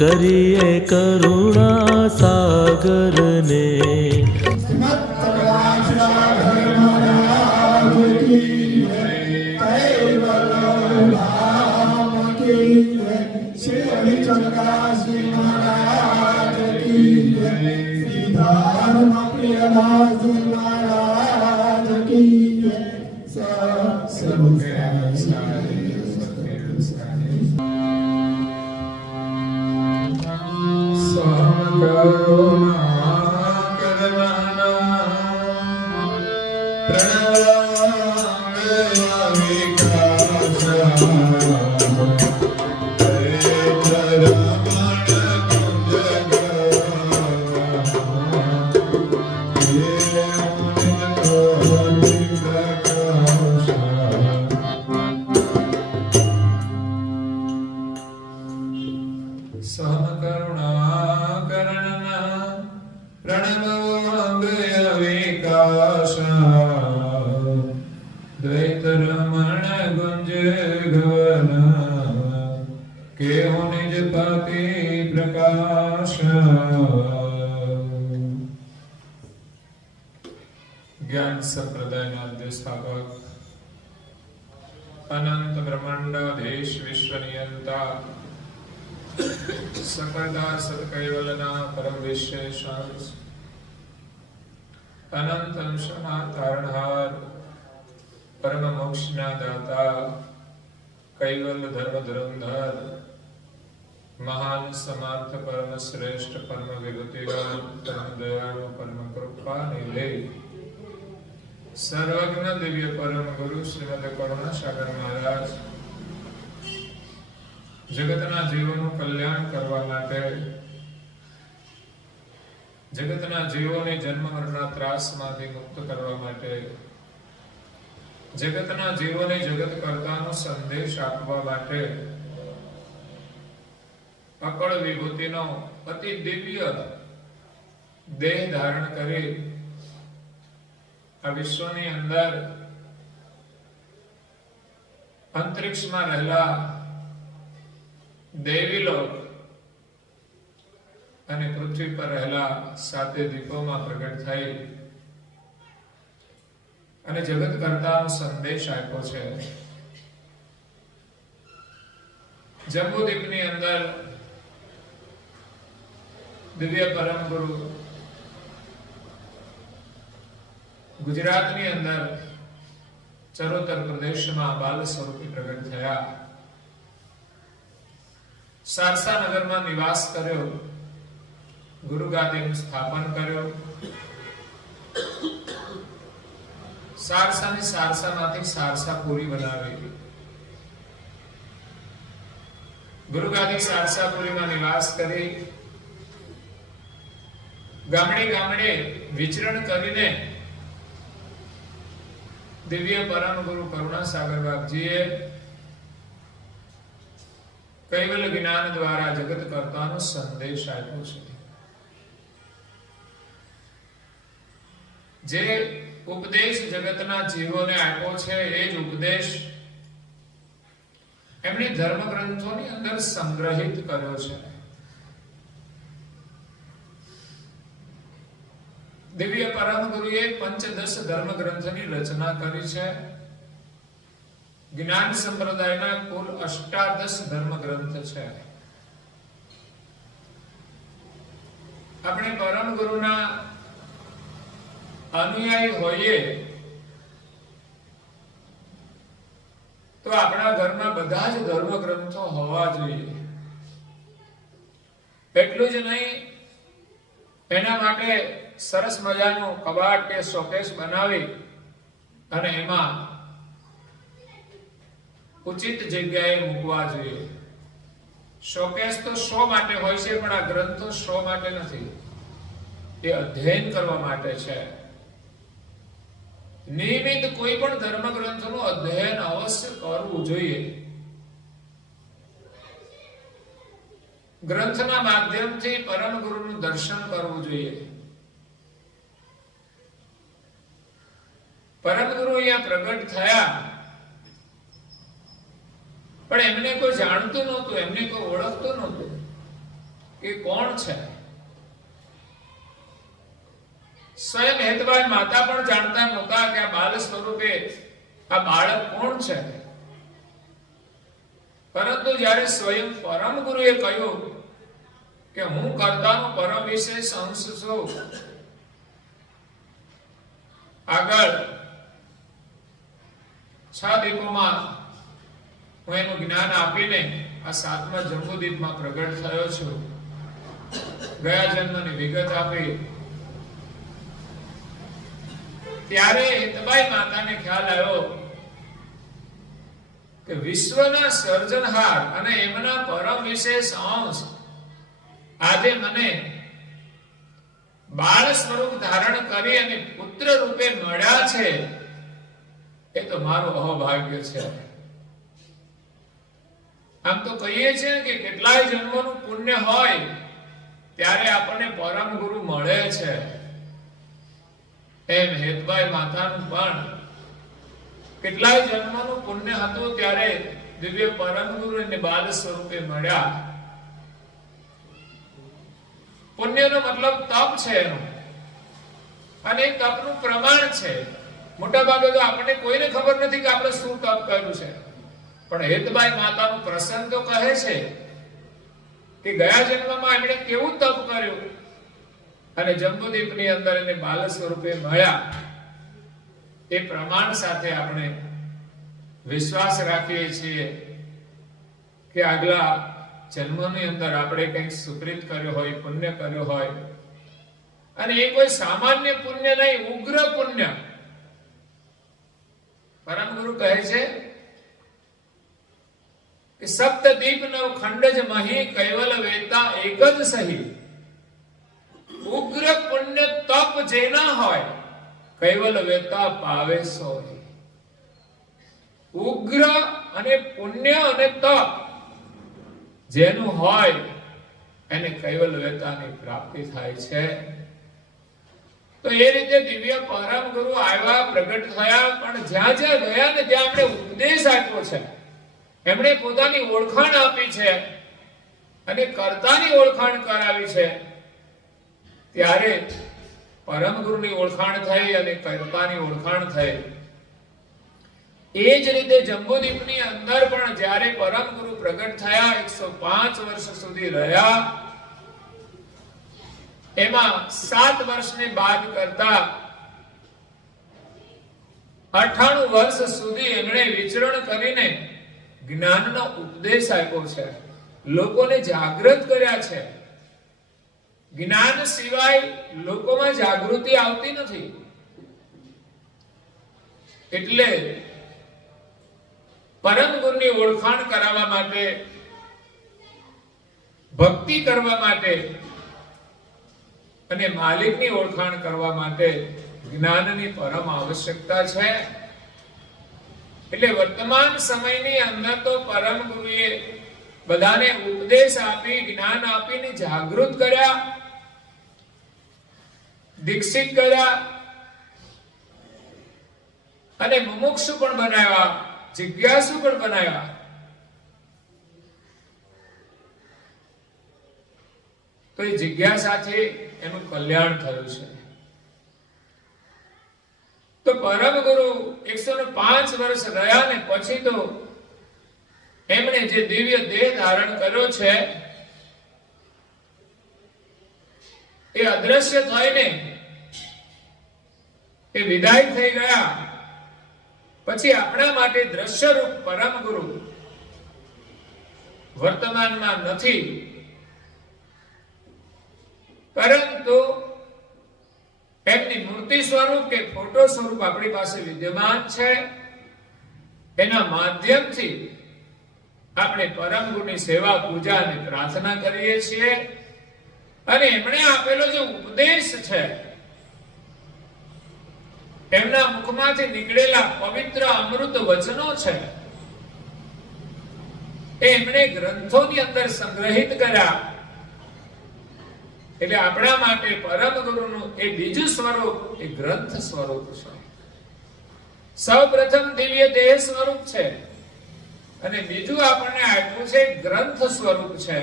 કરીએ કરુણા સાગરને ज्ञान संप्रदाय स्थापक अनंत ब्रह्मांड देश विश्व नियंता सकलदा सत्कैवलना परम विशेषांश अनंत अंशना तारणहार परम मोक्षना दाता कैवल धर्म धर्मधर महान समर्थ परम श्रेष्ठ परम विभूतिवान परम दयालु परम कृपा निलय सर्वज्ञ दिव्य परम गुरु श्रीमद करुणा सागर महाराज जगतना जीवोનું કલ્યાણ કરવા માટે જગતના જીવોને જન્મ મરણના ત્રાસમાંથી મુક્ત કરવા માટે જગતના જીવોને જગત કર્તાનો સંદેશ આપવા માટે અકળ વિભૂતિનો અતિ દિવ્ય દેહ ધારણ કરી આ વિશ્વની અંદર અંતરિક્ષમાં રહેલા દેવીલોક અને પૃથ્વી પર રહેલા સાતે દીપોમાં પ્રગટ થઈ અને જગત કર્તાનો સંદેશ આપ્યો છે. જંબુદ્વીપની અંદર દિવ્ય પરમ ગુરુ ગુજરાતની અંદર ચરોતર પ્રદેશમાં બાલ સ્વરૂપે પ્રગટ થયા. સારસા નગરમાં નિવાસ કર્યો, ગુરુ ગાદીનું સ્થાપન કર્યો. સારસાની સારસામાંથી સારસાપુરી બનાવી. ગુરુ ગાદી સારસાપુરીમાં નિવાસ કરી ગામડે ગામડે વિચરણ કરીને દિવ્ય પરમ ગુરુ કરુણા સાગર બાપજીએ કૈવલ જ્ઞાન દ્વારા જગત કર્તાનો સંદેશ આપ્યો છે. જે ઉપદેશ જગતના જીવોને આપ્યો છે એ જ ઉપદેશ એમણે ધર્મ ગ્રંથોની અંદર સંગ્રહિત કર્યો છે. દિવ્ય પરમ ગુરુએ પંચદશ ધર્મ ગ્રંથની રચના કરી છે. જ્ઞાન સંપ્રદાયના કુલ 18 ધર્મ ગ્રંથ છે. આપણે પરમ ગુરુના અનુયાયી હોઈએ તો આપણા ઘરમાં બધા જ ધર્મ ગ્રંથો હોવા જોઈએ. એટલું જ નહીં, એના માટે સરસ મજાનું કબાટ કે શોકેસ બનાવી અને એમાં ઉચિત જગ્યાએ મૂકવા જોઈએ. શોકેસ તો શો માટે હોય છે, પણ આ ગ્રંથો શો માટે નથી. એ અધ્યયન કરવા માટે છે. નિયમિત કોઈ પણ ધર્મ ગ્રંથનું અધ્યયન અવશ્ય કરવું જોઈએ. ગ્રંથના માધ્યમથી પરમ ગુરુનું દર્શન કરવું જોઈએ. પરમ ગુરુ અહીંયા પ્રગટ થયા, પણ એમને કોઈ જાણતું નહોતું, એમને કોઈ ઓળખતું નહોતું. કે કોણ છે. સ્વયં હેતભાઈ માતા પણ જાણતા નહોતા કે આ બાલ સ્વરૂપે આ બાળક કોણ છે. પરંતુ જ્યારે સ્વયં પરમ ગુરુએ કહ્યું કે હું કર્તાનો પરમ વિશેષ અંશ છું, આગળ 6 દીપોમાં હું એનું જ્ઞાન આપીને આ 7મા જંબુદીપમાં પ્રગટ થયો છું. ગયા જન્મની વિગત આપી ત્યારે હેતભાઈ માતાને ખ્યાલ આવ્યો કે વિશ્વના સર્જનહાર અને એમના પરમ વિશેષ અંશ આજે મને બાળ સ્વરૂપ ધારણ કરી અને પુત્ર રૂપે મળ્યા છે, એ તો મારું અહોભાગ્ય છે. આમ તો કહીએ છીએ કે કેટલાય જન્મનું પુણ્ય હોય ત્યારે આપણને પરમ ગુરુ મળે છે. એમ હેતભાઈ માતાનું પણ કેટલાય જન્મનું પુણ્ય હતું ત્યારે દિવ્ય પરમ ગુરુ એને બાલ સ્વરૂપે મળ્યા. પુણ્યનો મતલબ તપ છે એનું, અને એ તપનું પ્રમાણ છે. મોટા ભાગે તો આપણને કોઈને ખબર નથી કે આપણે શું તપ કર્યું છે, પણ હેતભાઈ માતાનું પ્રસંગ તો કહે છે કે ગયા જન્મમાં એમણે કેવું તપ કર્યું અને જંબુદીપની અંદર એને બાલ સ્વરૂપે મળ્યા. એ પ્રમાણ સાથે આપણે વિશ્વાસ રાખીએ છીએ કે આગલા જન્મની અંદર આપણે કંઈક સુકૃત કર્યો હોય, પુણ્ય કર્યો હોય, અને એ કોઈ સામાન્ય પુણ્ય નહીં, ઉગ્ર પુણ્ય. પરમ ગુરુ કહે છે કે સપ્તદીપ નવ ખંડજ મહી કૈવલ વેતા એક જ સહી. ઉગ્ર પુણ્ય તપ જેના હોય કૈવલ વેતા પાવે સોય. ઉગ્ર અને પુણ્ય અને તપ જેનું હોય એને કૈવલ વેતાની પ્રાપ્તિ થાય છે. તો એ રીતે દિવ્ય પરમ ગુરુ આવ્યા, પ્રગટ થયા, પણ જ્યાં જ્યાં ગયા ને ત્યાં એમણે ઉપદેશ આપ્યો છે. એમણે પોતાની ઓળખાણ આપી છે અને કર્તાની ઓળખાણ કરાવી છે. ત્યારે પરમ ગુરુની ઓળખાણ થઈ અને કર્તાની ઓળખાણ થઈ. એ જ રીતે જંબુદીપની અંદર પણ જ્યારે પરમ ગુરુ પ્રગટ થયા, 105 વર્ષ સુધી રહ્યા, એમાં 7 વર્ષને બાદ કરતા 98 વર્ષ સુધી એમણે વિચરણ કરીને જ્ઞાનનો ઉપદેશ આપ્યો છે, લોકોને જાગૃત કર્યા છે. જ્ઞાન સિવાય લોકોમાં જાગૃતિ આવતી નથી. એટલે પરમ ગુરુની ઓળખાણ કરાવવા માટે, ભક્તિ કરવા માટે અને માલિકની ઓળખાણ કરવા માટે જ્ઞાનની પરમ આવશ્યકતા છે. એટલે વર્તમાન સમયની અંદર તો પરમ ગુરુએ બધાને ઉપદેશ આપી, જ્ઞાન આપીને જાગૃત કર્યા, દીક્ષિત કર્યા અને મુમુક્ષુ પણ બનાવ્યા, જિજ્ઞાસુ પણ બનાવ્યા. તો એ જિજ્ઞાસાથી એનું કલ્યાણ થયું છે. તો પરમ ગુરુ 105 વર્ષ રહ્યા ને પછી તો એમણે જે દિવ્ય દેહ ધારણ કર્યો છે એ અદ્રશ્ય થઈને એ વિદાય થઈ ગયા. પછી આપણા માટે દ્રશ્ય રૂપ પરમ ગુરુ વર્તમાનમાં નથી, પરંતુ એમની મૂર્તિ સ્વરૂપ કે ફોટો સ્વરૂપ આપણી પાસે વિદ્યમાન છે. એના માધ્યમથી આપણે પરમ ગુરુની સેવા, પૂજા અને પ્રાર્થના કરીએ છીએ. અને એમણે આપેલો જે ઉપદેશ છે, એમના મુખમાંથી નીકળેલા પવિત્ર અમૃત વચનો છે, એ એમણે ગ્રંથોની અંદર સંગ્રહિત કર્યા. એટલે આપણા માટે પરમ ગુરુનું એ બીજું સ્વરૂપ એ ગ્રંથ સ્વરૂપ છે. સૌપ્રથમ દિવ્ય દેહ સ્વરૂપ છે અને બીજું આપણને આપ્યું છે ગ્રંથ સ્વરૂપ છે.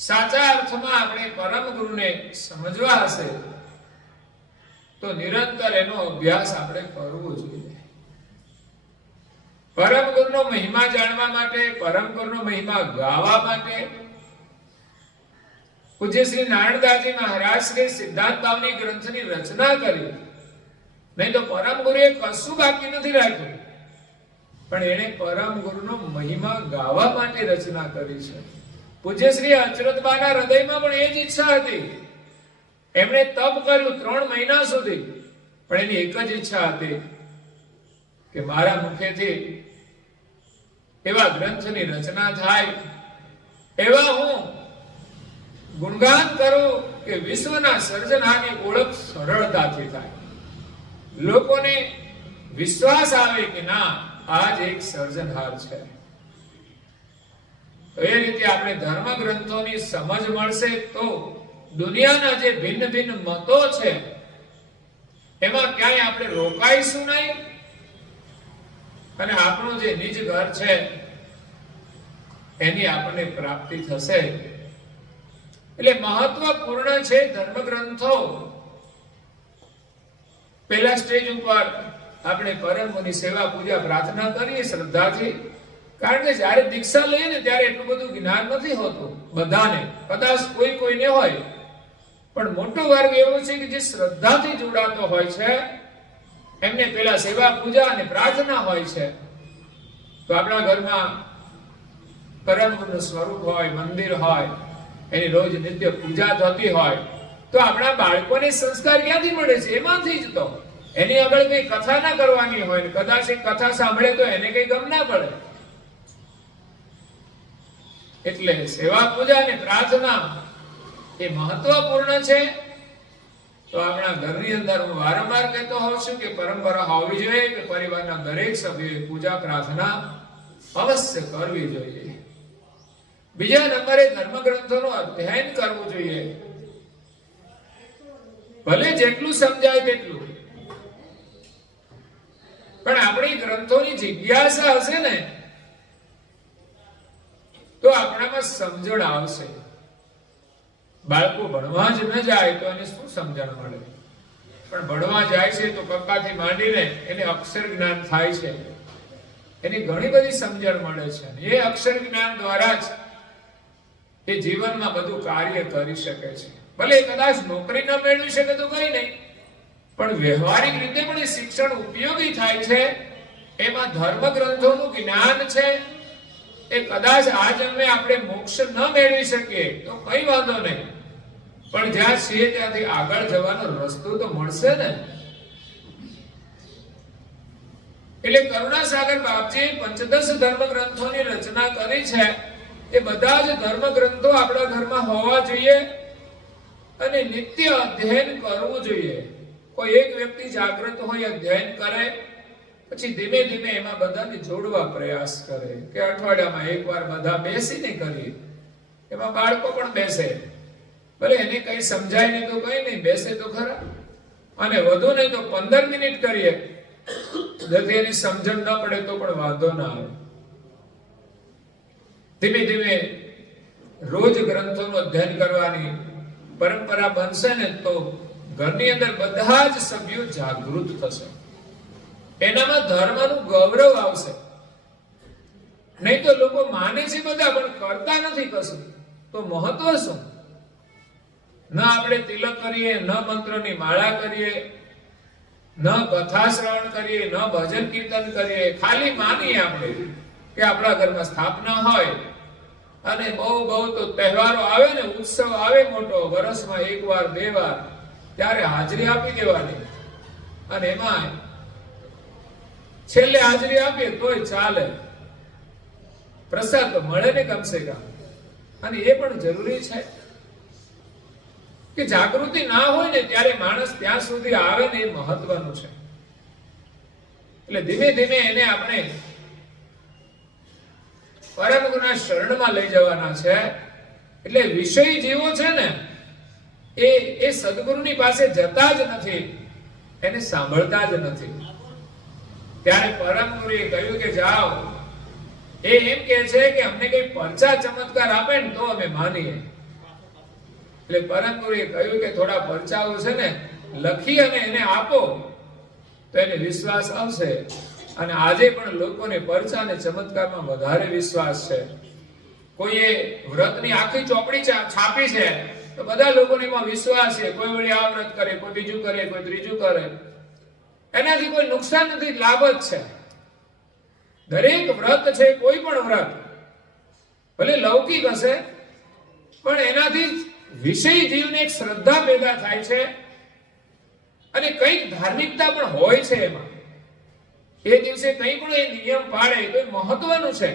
સાચા અર્થમાં આપણે પરમ ગુરુને સમજવા હશે તો નિરંતર એનો અભ્યાસ આપણે કરવો જોઈએ. પરમ ગુરુનો મહિમા જાણવા માટે, પરમ ગુરુનો મહિમા ગાવા માટે પૂજ્ય શ્રી નારાયણદાસજી મહારાજ શ્રી સિદ્ધાંત ભાવની ગ્રંથની રચના કરી. નહીં તો પરમ ગુરુએ કશું બાકી નથી રાખ્યું, પણ એણે પરમ ગુરુનો મહિમા ગાવા માટે રચના કરી છે. પૂજ્ય શ્રી અચરતબાના હૃદયમાં પણ એ જ ઈચ્છા હતી. એમણે તપ કર્યું 3 મહિના સુધી, પણ એની એક જ ઈચ્છા હતી કે મારા મુખેથી એવા ગ્રંથની રચના થાય, એવા હું ગુણગાન કરું કે વિશ્વના સર્જનહારની ઓળખ સરળતાથી થાય, લોકોને વિશ્વાસ આવે કે ના આ જ એક સર્જનહાર છે. તો એ રીતે આપણે ધર્મ ગ્રંથોની સમજ મળશે તો દુનિયાના જે ભિન્ન ભિન્ન મતો છે એમાં ક્યાંય આપણે રોકાઈશું નહીં, અને આપણું જે નિજ ઘર છે એની આપણને પ્રાપ્તિ થશે. એટલે મહત્વપૂર્ણ છે ધર્મ ગ્રંથો. પહેલા સ્ટેજ ઉપર આપણે પરમ મુનિ સેવા પૂજા પ્રાર્થના કરીએ શ્રદ્ધાથી, કારણ કે જ્યારે દીક્ષા લઈએ ને ત્યારે એટલું બધું જ્ઞાન નથી હોતું બધાને, કદાચ કોઈને હોય, પણ મોટો વર્ગ એવો છે કે જે શ્રદ્ધાથી જોડાતો હોય છે એમને પેલા સેવા પૂજા અને પ્રાર્થના હોય છે. તો આપણા ઘરમાં પરમ ગુરુનું સ્વરૂપ હોય, મંદિર હોય, એની રોજ નિત્ય પૂજા થતી હોય, તો આપણા બાળકોને સંસ્કાર ક્યાંથી મળે છે? એમાંથી જ તો. એની આગળ કઈ કથા ના કરવાની હોય, કદાચ એ કથા સાંભળે તો એને કઈ ગમ ના પડે. એટલે સેવા પૂજા અને પ્રાર્થના એ મહત્વપૂર્ણ છે. તો આપણા ઘરની અંદર હું વારંવાર કહેતો હોઉં છું કે પરંપરા હોવી જોઈએ કે પરિવારના દરેક સભ્યોએ પૂજા પ્રાર્થના અવશ્ય કરવી જોઈએ. બીજા નંબરે ધર્મ ગ્રંથોનું અધ્યયન કરવું જોઈએ, ભલે જેટલું સમજાય તેટલું. પણ આપણી ગ્રંથોની જિજ્ઞાસા હશે ને તો આપણામાં સમજણ આવશે. બાળકો ભણવા જ ન જાય તો એને શું સમજણ મળે? પણ ભણવા જાય છે તો કક્કાથી માંડીને એને અક્ષર જ્ઞાન થાય છે, એની ઘણી બધી સમજણ મળે છે. એ અક્ષર જ્ઞાન દ્વારા જ એ જીવનમાં બધું કાર્ય કરી શકે છે. ભલે કદાચ નોકરી ન મેળવી શકે તો કઈ નહીં, પણ વ્યવહારિક રીતે પણ એ શિક્ષણ ઉપયોગી થાય છે. એમાં ધર્મ ગ્રંથોનું જ્ઞાન છે. એ કદાચ આ જન્મે આપણે મોક્ષ ન મેળવી શકીએ તો કઈ વાંધો નહીં, પણ જ્યાં છીએ ત્યાંથી આગળ જવાનો રસ્તો તો મળશે ને. એટલે કરુણાસાગર બાપજી પંચદશ ધર્મ ગ્રંથોની રચના કરી છે. એ બધા જ ધર્મ ગ્રંથો આપણા ઘરમાં હોવા જોઈએ અને નિત્ય અધ્યયન કરવું જોઈએ. કોઈ એક વ્યક્તિ જાગૃત હોય, અધ્યયન કરે, પછી ધીમે ધીમે એમાં બધાને જોડવા પ્રયાસ કરે કે અઠવાડિયામાં એકવાર બધા બેસીને કરીએ. એમાં બાળકો પણ બેસે, ભલે એને કઈ સમજાય નહીં તો કઈ નહીં, બેસે તો ખરા. અને વધુ નહીં તો 15 મિનિટ કરીએ, જેથી એની સમજણ ન પડે તો પણ વાંધો ના આવે. ધીમે ધીમે રોજ ગ્રંથોનું અધ્યયન કરવાની પરંપરા બનશે ને તો ઘરની અંદર બધા જ સભ્યો જાગૃત થશે, એનામાં ધર્મનું ગૌરવ આવશે. નહીં તો લોકો માને છે બધા પણ કરતા નથી કશું, તો મહત્વ શું? ન આપણે તિલક કરીએ, ન મંત્રની માળા કરીએ, ન કથા શ્રવણ કરીએ, ન ભજન કીર્તન કરીએ, ખાલી માનીએ આપણે કે આપણા ઘરમાં સ્થાપના હોય અને બહુ તો તહેવારો આવે ને, ઉત્સવ આવે મોટો, વર્ષમાં 1 વાર 2 વાર, ત્યારે હાજરી આપી દેવાની. અને એમાં છેલ્લે હાજરી આપીએ તોય ચાલે, પ્રસાદ તો મળે ને કમસે કમ. અને એ પણ જરૂરી છે કે જાગૃતિ ના હોય ને ત્યારે માણસ ત્યાં સુધી આવે ને, એ મહત્વનું છે. એટલે ધીમે ધીમે એને આપણે પરમ ગુરુના શરણમાં લઈ જવાના છે. એટલે વિષય જીવો છે ને એ સદગુરુની પાસે જતા જ નથી, એને સાંભળતા જ નથી. ત્યારે પરમ ગુરુએ કહ્યું કે જાઓ. એ એમ કહે છે કે અમને કઈ પરચા ચમત્કાર આપે ને તો અમે માનીએ, એટલે પરમ ગુરુએ કહ્યું કે થોડા પરચાઓ છે ને લખી અને એને આપો તો એને વિશ્વાસ આવશે. અને આજે પણ લોકોને પરચા અને ચમત્કારમાં વધારે વિશ્વાસ છે. કોઈએ વ્રતની આખી ચોપડી છાપી છે તો બધા લોકોને એમાં વિશ્વાસ છે. કોઈ વળી આ વ્રત કરે, કોઈ બીજું કરે, કોઈ ત્રીજું કરે, એનાથી કોઈ નુકસાન નથી, લાભ જ છે. દરેક વ્રત છે, કોઈ પણ વ્રત ભલે લૌકિક હશે પણ એનાથી વિષય જીવને એક શ્રદ્ધા પેદા થાય છે અને કઈક ધાર્મિકતા પણ હોય છે એમાં. એ દિવસે કંઈ પણ એ નિયમ પાડે તો એ મહત્વનું છે.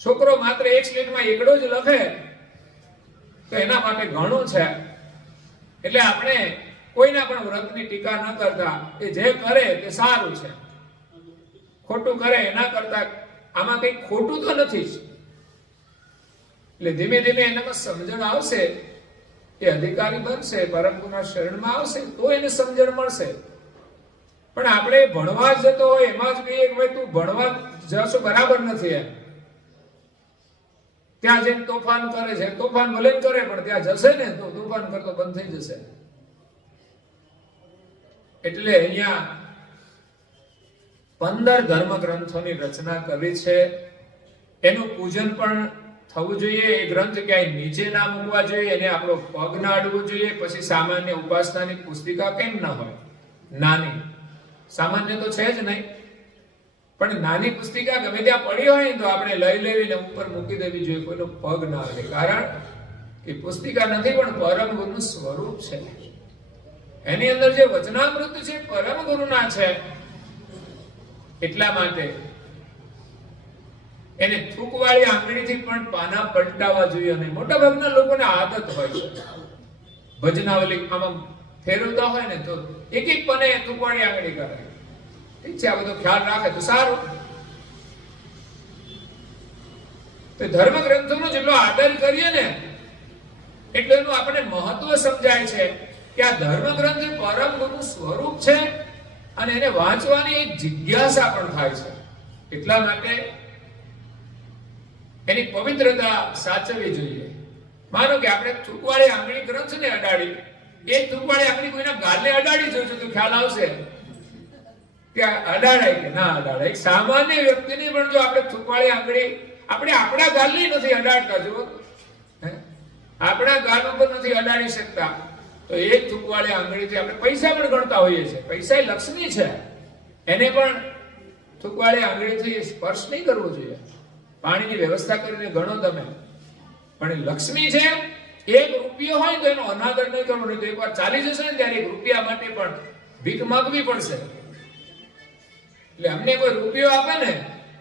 છોકરો માત્ર એક સ્લેટમાં એકડો જ લખે તો એના માટે ઘણું છે. એટલે આપણે કોઈના પણ વ્રતની ટીકા ન કરતા, એ જે કરે તે સારું છે. ખોટું કરે એના કરતા આમાં કઈ ખોટું તો નથી જ. એટલે ધીમે ધીમે એનામાં સમજણ આવશે, એ અધિકારી બનશે, પરમ ગુરુના શરણમાં આવશે તો એને સમજણ મળશે. પણ આપણે ભણવા જતો હોય એમાં જ કહીએ કે ભાઈ તું ભણવા જશો બરાબર નથી એમ. ત્યાં જઈને તોફાન કરે છે, તોફાન ભલે કરે પણ ત્યાં જશે ને તો તોફાન કરતો બંધ થઈ જશે. એટલે અહીંયા 15 ધર્મગ્રંથોની રચના કરી છે. એનું પૂજન પણ થવું જોઈએ. એ ગ્રંથ ક્યાંય નીચે ના મૂકવા જોઈએ, એને આપણો પગ ના અડવું જોઈએ. પછી સામાન્ય ઉપાસનાની પુસ્તિકા કેમ ના હોય, નાની, સામાન્ય તો છે જ નહીં, પણ નાની પુસ્તિકા ગમે ત્યાં પડી હોય તો આપણે લઈ લેવીને ઉપર મૂકી દેવી જોઈએ, કોઈનો પગ ના અડે. કારણ કે પુસ્તિકા નથી પણ પરમ ગુરુનું સ્વરૂપ છે. એની અંદર જે વચનામૃત છે પરમ ગુરુના છે. એટલા માટે એને થૂકવાળી આંગળીથી પણ પાના પલટાવવા જોઈએ. અને મોટા ભાગના લોકોને આદત હોય છે ભજનાવલી આમાં ફેરવતા હોય ને તો એક એક પને થૂકવાળી આંગળી કરે. ઠીક છે, આ બધો ખ્યાલ રાખે તો સારું. તો ધર્મ ગ્રંથોનો જેટલો આદર કરીએ ને એટલે એનું આપણને મહત્વ સમજાય છે કે આ ધર્મ ગ્રંથ પરમ ગુરુનું સ્વરૂપ છે અને એને વાંચવાની એક જિજ્ઞાસા પણ થાય છે. એટલા માટે એની પવિત્રતા સાચવવી જોઈએ. માનો કે આપણે થૂકવાળી આંગળી ગ્રંથને અડાડી, એ થૂકવાળી આંગળી કોઈના ગાલને અડાડી જોઈશું તો ખ્યાલ આવશે કે અડાડાય કે ના અડાડાય. એક સામાન્ય વ્યક્તિને પણ જો આપણે થૂકવાળી આંગળી આપણે આપણા ગાલની નથી અડાડતા, જો આપણા ગાલ ઉપર નથી અડાડી શકતા તો એ થૂકવાળી આંગળીથી આપણે પૈસા પણ ગણતા હોઈએ છીએ. પૈસા એ લક્ષ્મી છે, એને પણ થૂકવાળી આંગળીથી સ્પર્શ નહીં કરવો જોઈએ. પાણીની વ્યવસ્થા કરીને ગણો તમે, પણ એ લક્ષ્મી છે. 1 રૂપિયો હોય તો એનો અનાદર નહીં કરવો, નહીં તો એકવાર ચાલી જશે ને ત્યારે 1 રૂપિયા માટે પણ ભીખ માંગવી પડશે. એટલે અમને કોઈ રૂપિયો આપે ને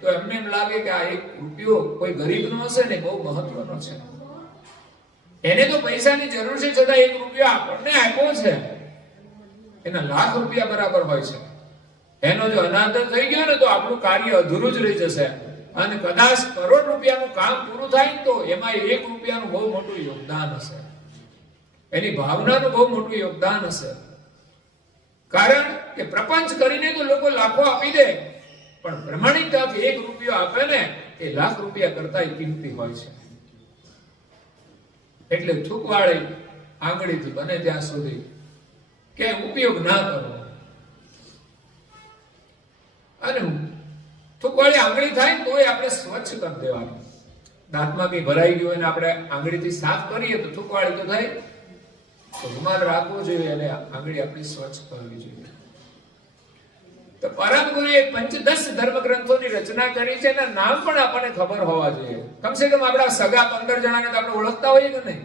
તો એમને એમ લાગે કે આ 1 રૂપિયો કોઈ ગરીબનો હશે ને, બહુ મહત્વનો છે. એને તો પૈસાની જરૂર છે છતાં 1 રૂપિયો આપણને આપ્યો છે, એના લાખ રૂપિયા બરાબર હોય છે. એનો જો અનાદર થઈ ગયો ને તો આપણું કાર્ય અધૂરું જ રહી જશે. અને કદાચ કરોડ રૂપિયાનું કામ પૂરું થાય તો એમાં 1 રૂપિયાનું બહુ મોટું યોગદાન હશે, એની ભાવનાનું બહુ મોટું યોગદાન હશે. કારણ કે પ્રપંચ કરીને તો લોકો લાખો આપી દે, પણ પ્રમાણિકતાથી 1 રૂપિયો આપે ને એ લાખ રૂપિયા કરતા કિંમતી હોય છે. એટલે થૂકવાળી આંગળીથી બને ત્યાં સુધી કે ઉપયોગ ના કરો. અને થૂકવાળી આંગળી થાય તો આપણે સ્વચ્છ કરી દેવાનું. દાંતમાં કઈ ભરાઈ ગયું અને આપણે આંગળીથી સાફ કરીએ તો થૂકવાળી તો થાય, તો રૂમાલ રાખવો જોઈએ અને આંગળી આપણી સ્વચ્છ કરવી જોઈએ. તો પરમ ગુરુએ 10 ધર્મગ્રંથોની રચના કરી છે, એના નામ પણ આપણને ખબર હોવા જોઈએ. કમસે કમ આપણા સગા 15 જણાને તો આપણે ઓળખતા હોઈએ કે નહીં,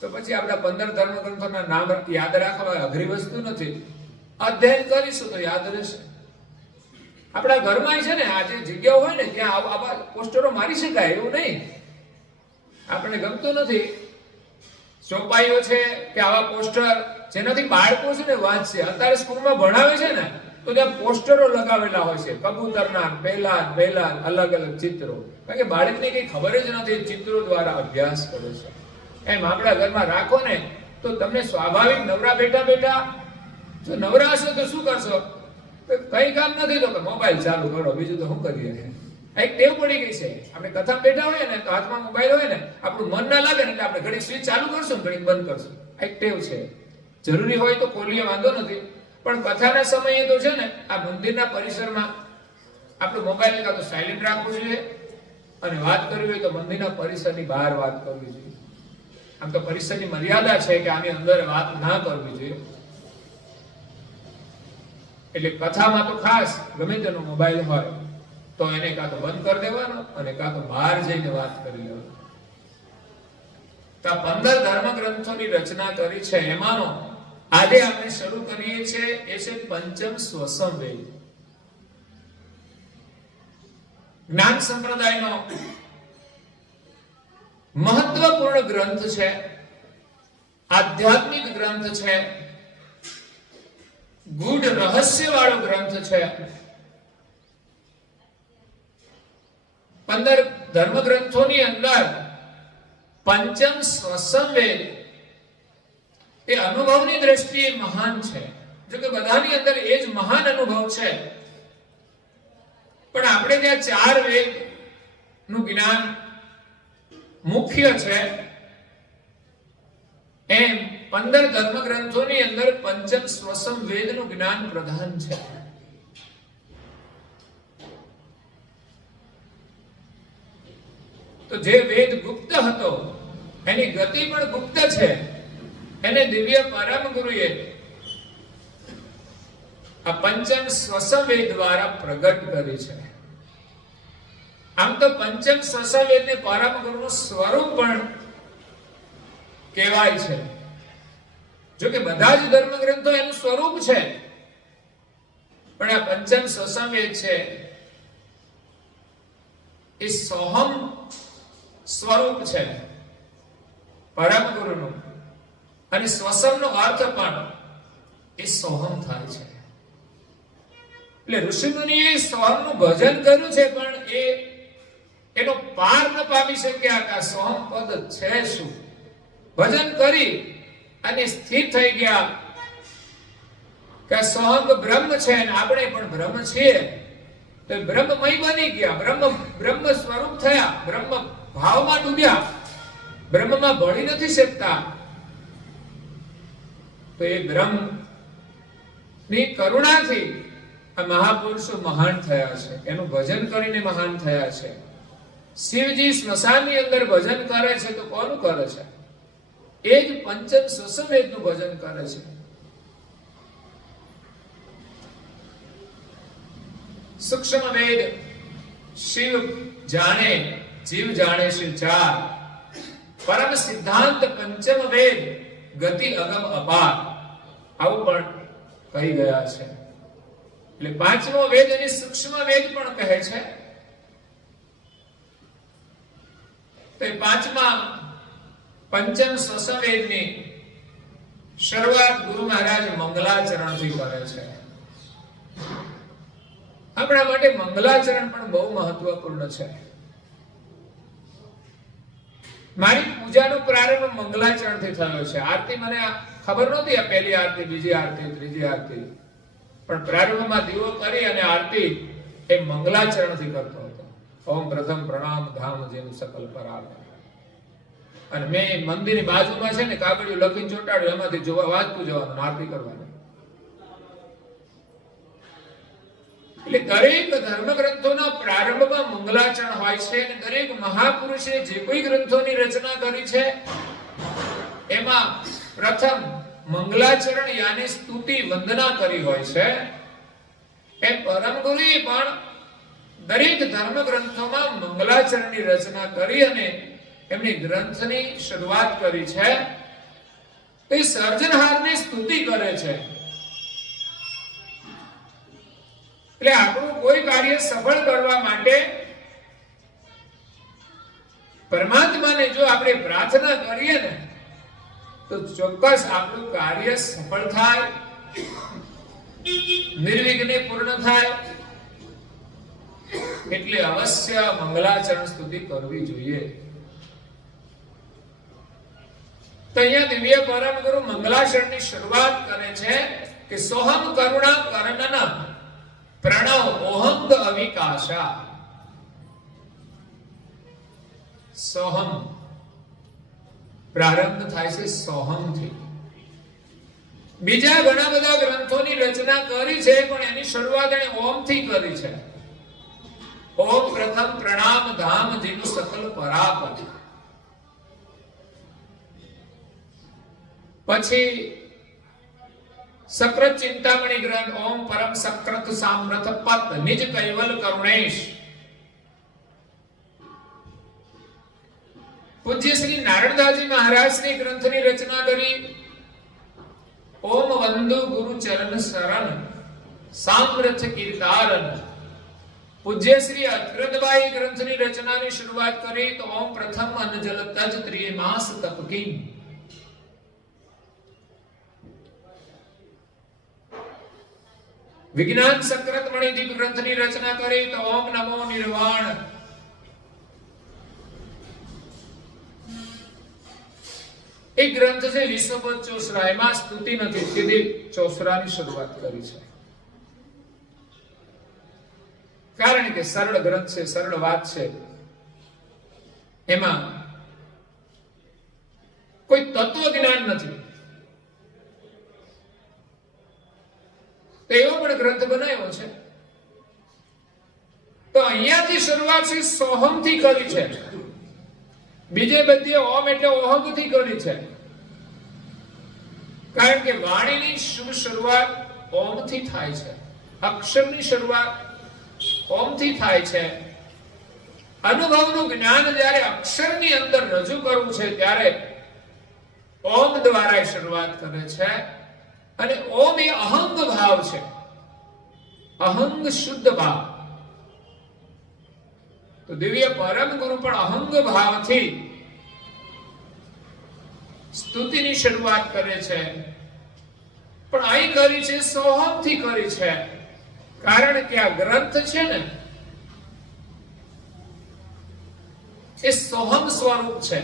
તો પછી આપણા 15 ધર્મગ્રંથોના નામ યાદ રાખવા અઘરી વસ્તુ નથી. અધ્યયન કરીશું તો યાદ રહેશે. આપણા ઘરમાં છે ને આ જે જગ્યાઓ હોય ને ત્યાં આવા પોસ્ટરો મારી શકાય એવું નહીં. આપણને ગમતું નથી, ચોપાઈઓ છે કે આવા પોસ્ટર જેનાથી બાળકો છે ને વાંચશે. અત્યારે સ્કૂલમાં ભણાવે છે ને તો ત્યાં પોસ્ટરો લગાવેલા હોય છે, કબૂતરના પહેલા અલગ અલગ ચિત્રો. કારણ કે બાળકને કઈ ખબર જ નથી, ચિત્રો દ્વારા અભ્યાસ કરે છે. એમ આપણા ઘરમાં રાખો ને તો તમને સ્વાભાવિક નવરા બેઠા જો નવરા હશો તો શું કરશો? કઈ કામ નથી તો મોબાઈલ ચાલુ કરો, બીજું તો શું કરીએ. એક ટેવ પડી ગઈ છે. આપણે કથા બેઠા હોય ને તો હાથમાં મોબાઈલ હોય ને, આપણું મન ના લાગે ને એટલે આપણે ઘડી સ્વિચ ચાલુ કરશું, ઘડી બંધ કરશું. એક ટેવ છે. જરૂરી હોય તો ખોલીએ, વાંધો નથી, પણ કથાના સમયે તો છે ને આ મંદિરના પરિસરમાં આપણું મોબાઈલ કાં તો સાયલેન્ટ રાખવું જોઈએ, અને વાત કરવી હોય તો મંદિરના પરિસરની બહાર વાત કરવી જોઈએ. આમ તો પરિસરની મર્યાદા છે કે આની અંદર વાત ના કરવી જોઈએ. એટલે કથામાં તો ખાસ ગમે તેનો મોબાઈલ હોય તો એને કાં તો બંધ કરી દેવાનો અને કાં તો બહાર જઈને વાત કરી લેવાની. તો 15 ધર્મગ્રંથોની રચના કરી છે. એમાંનો આજે આપણે શરૂ કરીએ છીએ એ છે પંચમ સ્વસમ વેદ. જ્ઞાન સંપ્રદાયનો મહત્વપૂર્ણ ગ્રંથ છે, આધ્યાત્મિક ગ્રંથ છે, ગૂઢ રહસ્ય વાળો ગ્રંથ છે. 15 ધર્મગ્રંથોની અંદર પંચમ સ્વસમ વેદ એ અનુભવની દ્રષ્ટિએ મહાન છે. જો કે બધાની અંદર એ જ મહાન અનુભવ છે, પણ આપણે ત્યાં 4 વેદ નું જ્ઞાન મુખ્ય છે, એમ 15 ધર્મગ્રંથોની અંદર પંચમ સ્વસમ વેદનું જ્ઞાન પ્રધાન છે. તો જે વેદ ગુપ્ત હતો એની ગતિ પણ ગુપ્ત છે. એને દિવ્ય પરમ ગુરુએ આ પંચમ સ્વસમ વેદ દ્વારા પ્રગટ કરી છે. આમ તો પંચમ સ્વસમ વેદને પરમ ગુરુનું સ્વરૂપ પણ કહેવાય છે. જો કે બધા જ ધર્મગ્રંથો એનું સ્વરૂપ છે, પણ આ પંચમ સ્વસમ વેદ છે એ સોહમ સ્વરૂપ છે પરમ ગુરુનું, અને સ્વસમનો અર્થ પણ એ સોહમ થાય છે. એટલે ઋષિમુનિએ સોહમનું ભજન કર્યું છે, પણ એનો પાર ન પામી શક્યા કે આ સોહમ પદ છે શું. ભજન કરી અને સ્થિર થઈ ગયા કે સોહમ બ્રહ્મ છે અને આપણે પણ બ્રહ્મ છીએ. તો બ્રહ્મમય બની ગયા, બ્રહ્મ સ્વરૂપ થયા, બ્રહ્મ ભાવમાં ડૂબ્યા, બ્રહ્મમાં ભળી નથી શકતા. તો એ બ્રહ્મ ની કરુણાથી આ મહાપુરુષો મહાન થયા છે, એનું ભજન કરીને મહાન થયા છે. શિવજી સ્મશાનની અંદર ભજન કરે છે તો કોનું કરે છે? એ જ પંચમ સ્વસમ વેદનું ભજન કરે છે. સૂક્ષ્મ વેદ શિવ જાણે, જીવ જાણે શિવ 4. પરમ સિદ્ધાંત પંચમ વેદ ગતિ અગમ અપાર, આવું પણ કહી ગયા છે. એટલે પાંચમો વેદ અને સૂક્ષ્મ વેદ પણ કહે છે. તો પાંચમા પંચમ સ્વસમ વેદની શરૂઆત ગુરુ મહારાજ મંગલાચરણથી કરે છે. આપણા માટે મંગલાચરણ પણ બહુ મહત્વપૂર્ણ છે. મારી પૂજાનો પ્રારંભ મંગલાચરણથી થયો છે. આરતી મને ખબર નહોતી, આ પહેલી આરતી, બીજી આરતી, ત્રીજી આરતી, પણ પ્રારંભમાં દીવો કરી અને આરતી એ મંગલાચરણથી કરતો હતો. ઓમ પ્રથમ પ્રણામ ધામ જેનું સકલ પરાગ. અને મેં મંદિરની બાજુમાં છે ને કાગળિયું લખીને ચોંટાડ્યું, એમાંથી જોવા વાંચતું જવાનું, આરતી કરવાની. એટલે દરેક ધર્મગ્રંથોના પ્રારંભમાં મંગલાચરણ હોય છે, અને દરેક મહાપુરુષે જે કોઈ ગ્રંથોની રચના કરી છે એમાં પ્રથમ મંગલાચરણ યાની સ્તુતિ વંદના કરી હોય છે. એ પરમ ગુરુએ પણ દરેક ધર્મગ્રંથોમાં મંગલાચરણની રચના કરી અને એમની ગ્રંથની શરૂઆત કરી છે. તો એ સર્જનહારની સ્તુતિ કરે છે. એટલે આપણું કોઈ કાર્ય સફળ કરવા માટે પરમાત્માને જો આપણે પ્રાર્થના કરીએ ને તો ચોક્કસ આપણું કાર્ય સફળ થાય, નિર્વિઘ્ને પૂર્ણ થાય. એટલે અવશ્ય મંગલાચરણ સ્તુતિ કરવી જોઈએ. તો અહીંયા દિવ્ય પરમ ગુરુ મંગલાચરણની શરૂઆત કરે છે કે સોહમ કરુણા કરણના પ્રણવ ઓહંગ અવિકાશા. સોહમ પ્રારંભ થાય છે સોહમથી. બીજા ઘણા બધા ગ્રંથોની રચના કરી છે, પણ એની શરૂઆત એણે ઓમથી કરી છે. ઓમ પ્રથમ પ્રણામ ધામ જીનું સકલ પરાપત. પછી સક્રત ચિંતામણી ગ્રંથ ઓમ પરમ સક્રત સામ્રત પત નિજ કૈવલ કરુણેશ. પૂજ્ય શ્રી નારણદાસજી મહારાજની ગ્રંથની રચના કરી ઓમ વંદુ ગુરુ ચરણ શરણ સામ્રથ કીર્તારન. પૂજ્ય શ્રી અગ્રદબાઈ ગ્રંથની રચનાની શરૂઆત કરી તો ઓમ પ્રથમ અનજલ તજ ત્રિય માસ તપકી. વિજ્ઞાન સક્રત મણિદીપ ગ્રંથની રચના કરી તો ઓમ નમો નિર્વાણ. એક ગ્રંથ છે વિશ્વપદ ચોસરા, એમાં સ્તુતિ નથી, સીધી ચોસરાની શરૂઆત કરી છે. કારણ કે સરળ ગ્રંથ છે, સરળ વાત છે, એમાં કોઈ તત્વ જ્ઞાન નથી. તો એવો પણ ગ્રંથ બનાવ્યો છે. તો અહીંયાથી શરૂઆત છે સોહમથી કરી છે. બીજે બધી ઓમ એટલે ઓહમથી કરી છે. કારણ કે વાણીની શુભ શરૂઆત ઓમથી થાય છે, અક્ષરની શરૂઆત ઓમથી થાય છે. અનુભવનું જ્ઞાન જ્યારે અક્ષરની અંદર રજૂ કરવું છે ત્યારે ઓમ દ્વારા શરૂઆત કરે છે. અને ઓમ એ અહંગ ભાવ છે, અહંગ શુદ્ધ ભાવ. તો દિવ્ય પરમ ગુરુ પણ અહંગ ભાવથી સ્તુતિની શરૂઆત કરે છે. પણ અહીં કરી છે સોહમથી કરી છે. કારણ કે આ ગ્રંથ છે ને એ સોહમ સ્વરૂપ છે.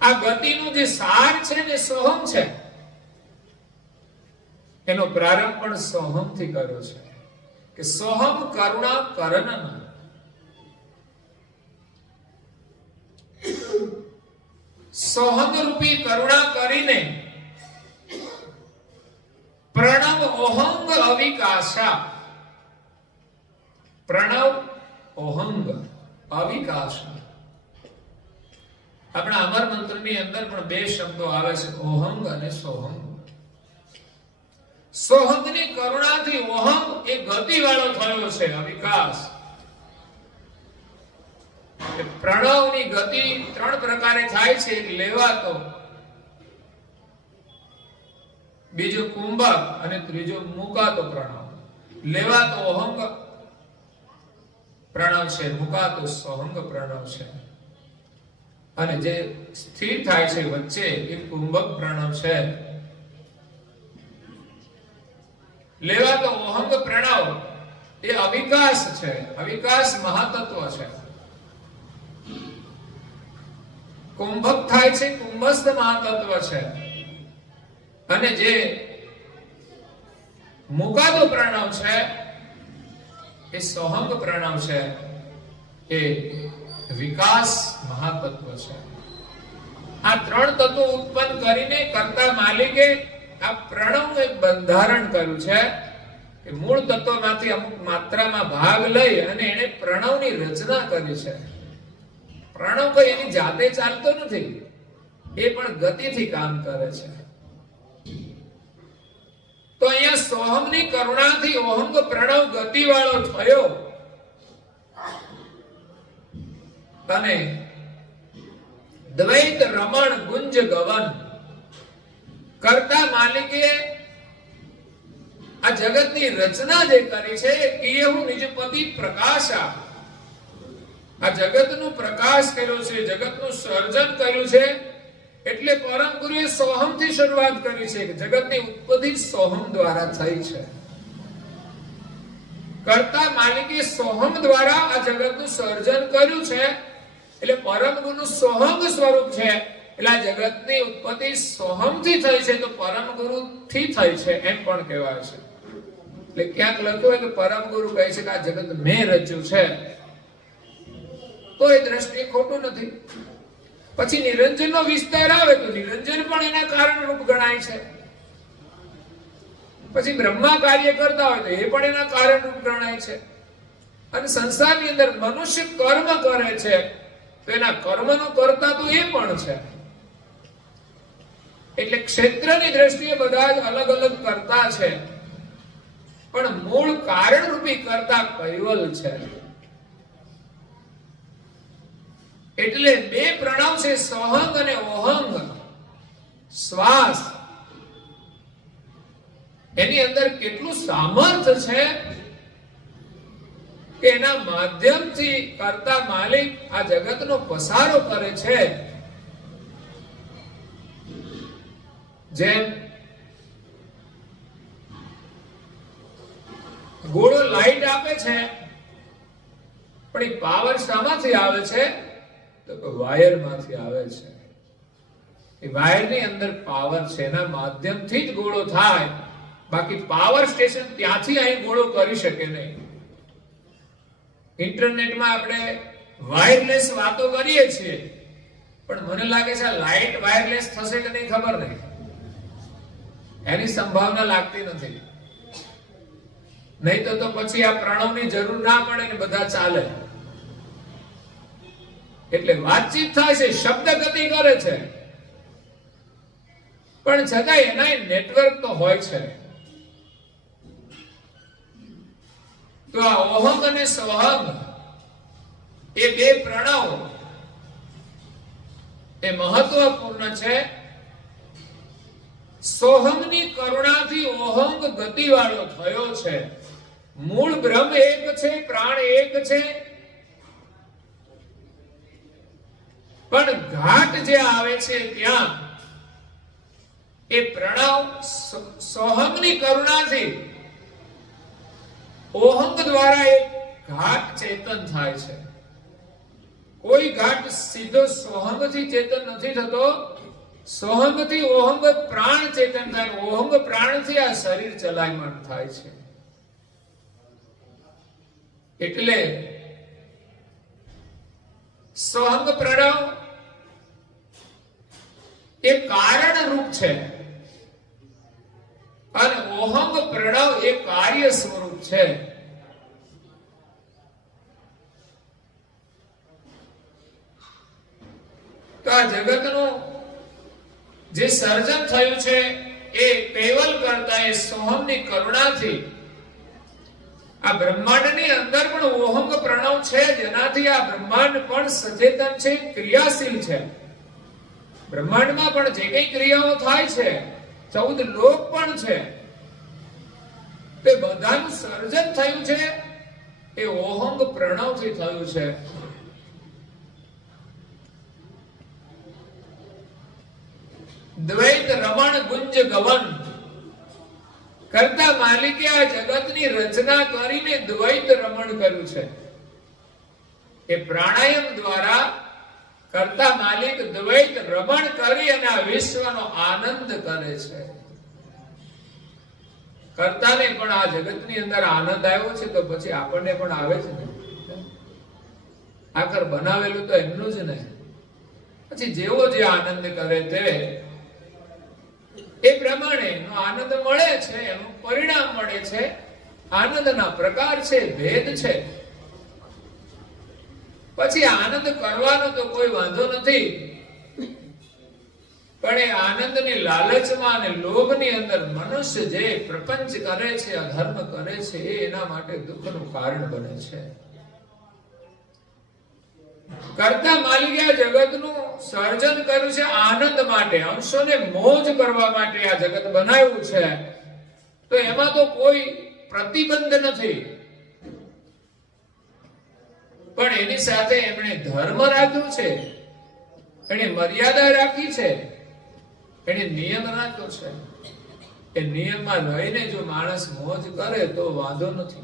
આ ગતિનું જે સાર છે ને સોહમ છે. એનો પ્રારંભ પણ સોહમથી કર્યો છે કે સોહમ કરુણા કરન. સોહમ રૂપી કરુણા કરીને પ્રણવ ઓહંગ અવિકાશા. પ્રણવ ઓહંગ અવિકાશા. આપણા અમર મંત્રની અંદર પણ બે શબ્દો આવે છે, ઓહંગ અને સોહમ. સોહમની કરુણાથી ઓહમ એ ગતિ વાળો થયો છે, અવિકાસ. પ્રણવની ગતિ ત્રણ પ્રકારે થાય છે. એક લેવાતો, બીજો કુંભક અને ત્રીજો મુકાતો પ્રણવ. લેવાતો ઓહંગ પ્રણવ છે, મુકાતો સોહંગ પ્રણવ છે. અને જે સ્થિર થાય છે વચ્ચે એ કુંભક પ્રણવ છે. લેવાતો ઓહંગ પ્રણવ એ અવિકાસ છે, અવિકાસ મહાતત્વ છે. કુંભક થાય છે, કુંભસ્થ મહાતત્વ છે. અને જે મુકાતો પ્રણવ છે એ સોહંગ પ્રણવ છે, એ વિકાસ મહાતત્વ છે. આ ત્રણ તત્વો ઉત્પન્ન કરીને કરતા માલિકે આ પ્રણવનું એક બંધારણ કર્યું છે કે મૂળ તત્વમાંથી અમુક માત્રામાં ભાગ લઈ અને એને પ્રણવની રચના કરી છે. પ્રણવ કોઈ એની જાતે ચાલતો નથી, એ પણ ગતિથી કામ કરે છે. તો અહીંયા સોહમની કરુણાથી ઓહંગ પ્રણવ ગતિ વાળો થયો. અને દ્વૈત રમણ ગુંજ ગવન કરતા માલિકે આ જગતની રચના જે કરી છે એ કિયેહુ નિજપતિ પ્રકાશા. આ જગતનું પ્રકાશ કર્યો છે, જગતનું સર્જન કર્યું છે. એટલે પરમ ગુરુએ સોહમથી શરૂઆત કરી છે કે જગતની ઉત્પત્તિ સોહમ દ્વારા થઈ છે. કરતા માલિકે સોહમ દ્વારા આ જગતનું સર્જન કર્યું છે. એટલે પરમ ગુરુ સોહમ સ્વરૂપ છે. એટલે આ જગતની ઉત્પત્તિ સોહમથી થઈ છે, તો પરમ ગુરુ થી થઈ છે એમ પણ કહેવાય છે. એટલે ક્યાંક લખ્યું હોય કે પરમ ગુરુ કહે છે કે આ જગત મેં રચ્યું છે, તો તો એ દ્રષ્ટિએ ખોટું નથી. પછી નિરંજનનો વિસ્તાર આવે તો નિરંજન પણ એના કારણરૂપ ગણાય છે. પછી બ્રહ્મા કાર્ય કરતા હોય તો એ પણ એના કારણરૂપ ગણાય છે. અને સંસારની અંદર મનુષ્ય કર્મ કરે છે તો એના કર્મનો કર્તા તો એ પણ છે. એટલે ક્ષેત્રની દ્રષ્ટિએ બધા જ અલગ અલગ કરતા છે, પણ મૂળ કારણ રૂપી કરતા કૈવલ છે. એટલે બે પ્રણવ છે, સોહંગ અને ઓહંગ. શ્વાસ એની અંદર કેટલું સામર્થ્ય છે કે એના માધ્યમથી કરતા માલિક આ જગતનો પસારો કરે છે. જેમ ગોળો લાઈટ આપે છે, પણ એ પાવર શામાંથી આવે છે? તો વાયર માંથી આવે છે. એ વાયર ની અંદર પાવર છે, એના માધ્યમથી જ ગોળો થાય. બાકી પાવર સ્ટેશન ત્યાંથી અહીં ગોળો કરી શકે નહીં. ઇન્ટરનેટમાં આપણે વાયરલેસ વાતો કરીએ છીએ, પણ મને લાગે છે લાઈટ વાયરલેસ થશે કે નહીં ખબર નહીં. એની સંભાવના લાગતી નથી. નહીં તો પછી આ પ્રણવની જરૂર ના પડે ને બધા ચાલે. એટલે વાતચીત થાય છે, શબ્દ ગતિ કરે છે, પણ છતાં એના નેટવર્ક તો હોય છે. તો આ ઓહંગ અને સોહંગ એ બે પ્રણવ એ મહત્વપૂર્ણ છે. સોહંગની કરુણાથી ઓહંગ ગતિવાળો થયો છે. મૂળ બ્રહ્મ એક છે, પ્રાણ એક છે, પણ ઘાટ જે આવે છે ત્યાં એ પ્રણવ સોહંગની કરુણાથી ઓહંગ દ્વારા એક ઘાટ ચેતન થાય છે. કોઈ ઘાટ સીધો સોહંગથી ચેતન નથી થતો. સોહંગથી ઓહંગ પ્રાણ ચેતન થાય, ઓહંગ પ્રાણથી આ શરીર ચલાયમાન થાય છે. એટલે સોહંગ પ્રણવ એ કારણ રૂપ છે અને ઓહંગ પ્રણવ એ કાર્ય સ્વરૂપ છે. તો આ જગતનું જે સર્જન થયું છે એ કૈવલ કરતા એ સોહમની કરુણાથી આ બ્રહ્માંડની અંદર પણ ઓહંગ પ્રણવ છે, જેનાથી આ બ્રહ્માંડ પણ સચેતન છે, ક્રિયાશીલ છે. બ્રહ્માંડમાં પણ જે કઈ ક્રિયાઓ થાય છે, 14 લોક પણ છે, તે બધાનું સર્જન થયું છે એ ઓહંગ પ્રણવથી થયું છે. દ્વૈત રમણ ગુંજ ગવન કરતા માલિકે આ જગતની રચના કરીને દ્વૈત રમણ કર્યું છે. એ પ્રાણાયામ દ્વારા કરતા માલિક દ્વૈત રમણ કરી અને આ વિશ્વનો આનંદ કરે છે. કરતાને પણ આ જગતની અંદર આનંદ આવ્યો છે તો પછી આપણને પણ આવે છે ને. આખર બનાવેલું તો એમનું જ ને. પછી જેવો જે આનંદ કરે તે એ પ્રમાણે એનો આનંદ મળે છે, એનું પરિણામ મળે છે. આનંદના પ્રકાર છે, ભેદ છે. પછી આનંદ કરવાનો તો કોઈ વાંધો નથી, પણ એ આનંદની લાલચમાં અને લોભની અંદર મનુષ્ય જે પ્રપંચ કરે છે, અધર્મ કરે છે, એ એના માટે દુઃખનું કારણ બને છે. કરતા માલિકે આ જગતનું સર્જન કર્યું છે આનંદ માટે, અંશોને મોજ કરવા માટે આ જગત બનાવ્યું છે. તો એમાં તો કોઈ પ્રતિબંધ નથી, પણ એની સાથે એમણે ધર્મ રાખ્યું છે, એને મર્યાદા રાખી છે, એને નિયમ રાખ્યો છે. એ નિયમમાં રહીને જો માણસ મોજ કરે તો વાંધો નથી.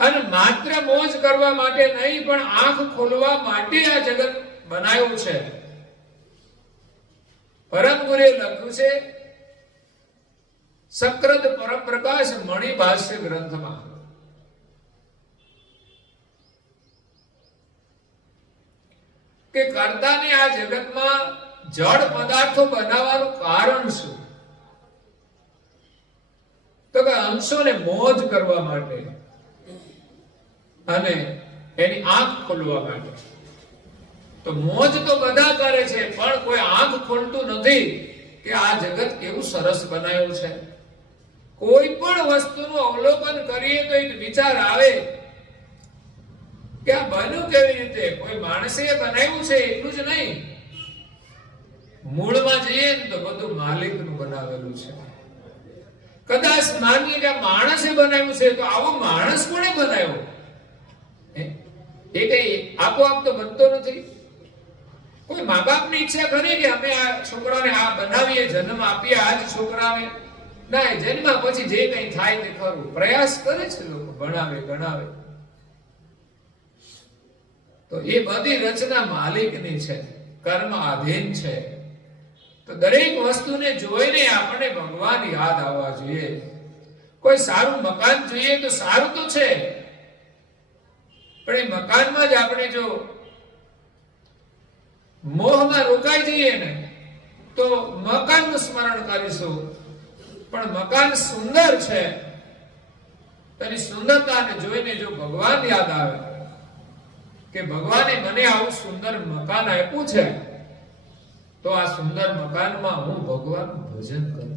અને માત્ર મોજ કરવા માટે નહીં, પણ આંખ ખોલવા માટે આ જગત બનાવ્યું છે. પરમ ગુરુએ લખ્યું છે સક્રદ પરમ પ્રકાશ મણિ ભાષ્ય ગ્રંથમાં કે કર્તાને આ જગતમાં જડ પદાર્થો બનાવવાનું કારણ શું? તો કે અંશોને મોજ કરવા માટે અને એની આંખ ખોલવા માટે. તો મોજ તો બધા કરે છે, પણ કોઈ આંખ ખોલતું નથી કે આ જગત કેવું સરસ બનાવ્યું છે. કોઈ પણ વસ્તુનું અવલોકન કરીએ તો એક વિચાર આવે કે આ બન્યું કેવી રીતે. કોઈ માણસે બનાવ્યું છે એટલું જ નહીં, મૂળમાં જઈએ ને તો બધું માલિકનું બનાવેલું છે. કદાચ માનીએ કે માણસે બનાવ્યું છે, તો આવો માણસ કોણે બનાવ્યો? એ કઈ આપોઆપ તો બનતો નથી. કોઈ મા બાપની ઈચ્છા ખરી કે અમે આ છોકરાને આ બનાવીએ, જન્મ આપીએ આ જ છોકરાને? ના, જન્મ પછી જે કઈ થાય તે ખરું. પ્રયાસ કરે છે લોકો, ભણાવે ગણાવે. તો એ બધી રચના માલિકની છે, કર્મ આધીન છે. તો દરેક વસ્તુને જોઈને આપણે ભગવાન યાદ આવવા જોઈએ. કોઈ સારું મકાન જોઈએ તો સારું તો છે, પણ એ મકાનમાં જ આપણે જો મોહમાં રોકાઈ જઈએ ને તો મકાનનું સ્મરણ કરીશું, પણ મકાન સુંદર છે, તેની સુંદરતાને જોઈને જો ભગવાન યાદ આવે કે ભગવાને મને આવું સુંદર મકાન આપ્યું છે, તો આ સુંદર મકાનમાં હું ભગવાનનું ભજન કરું.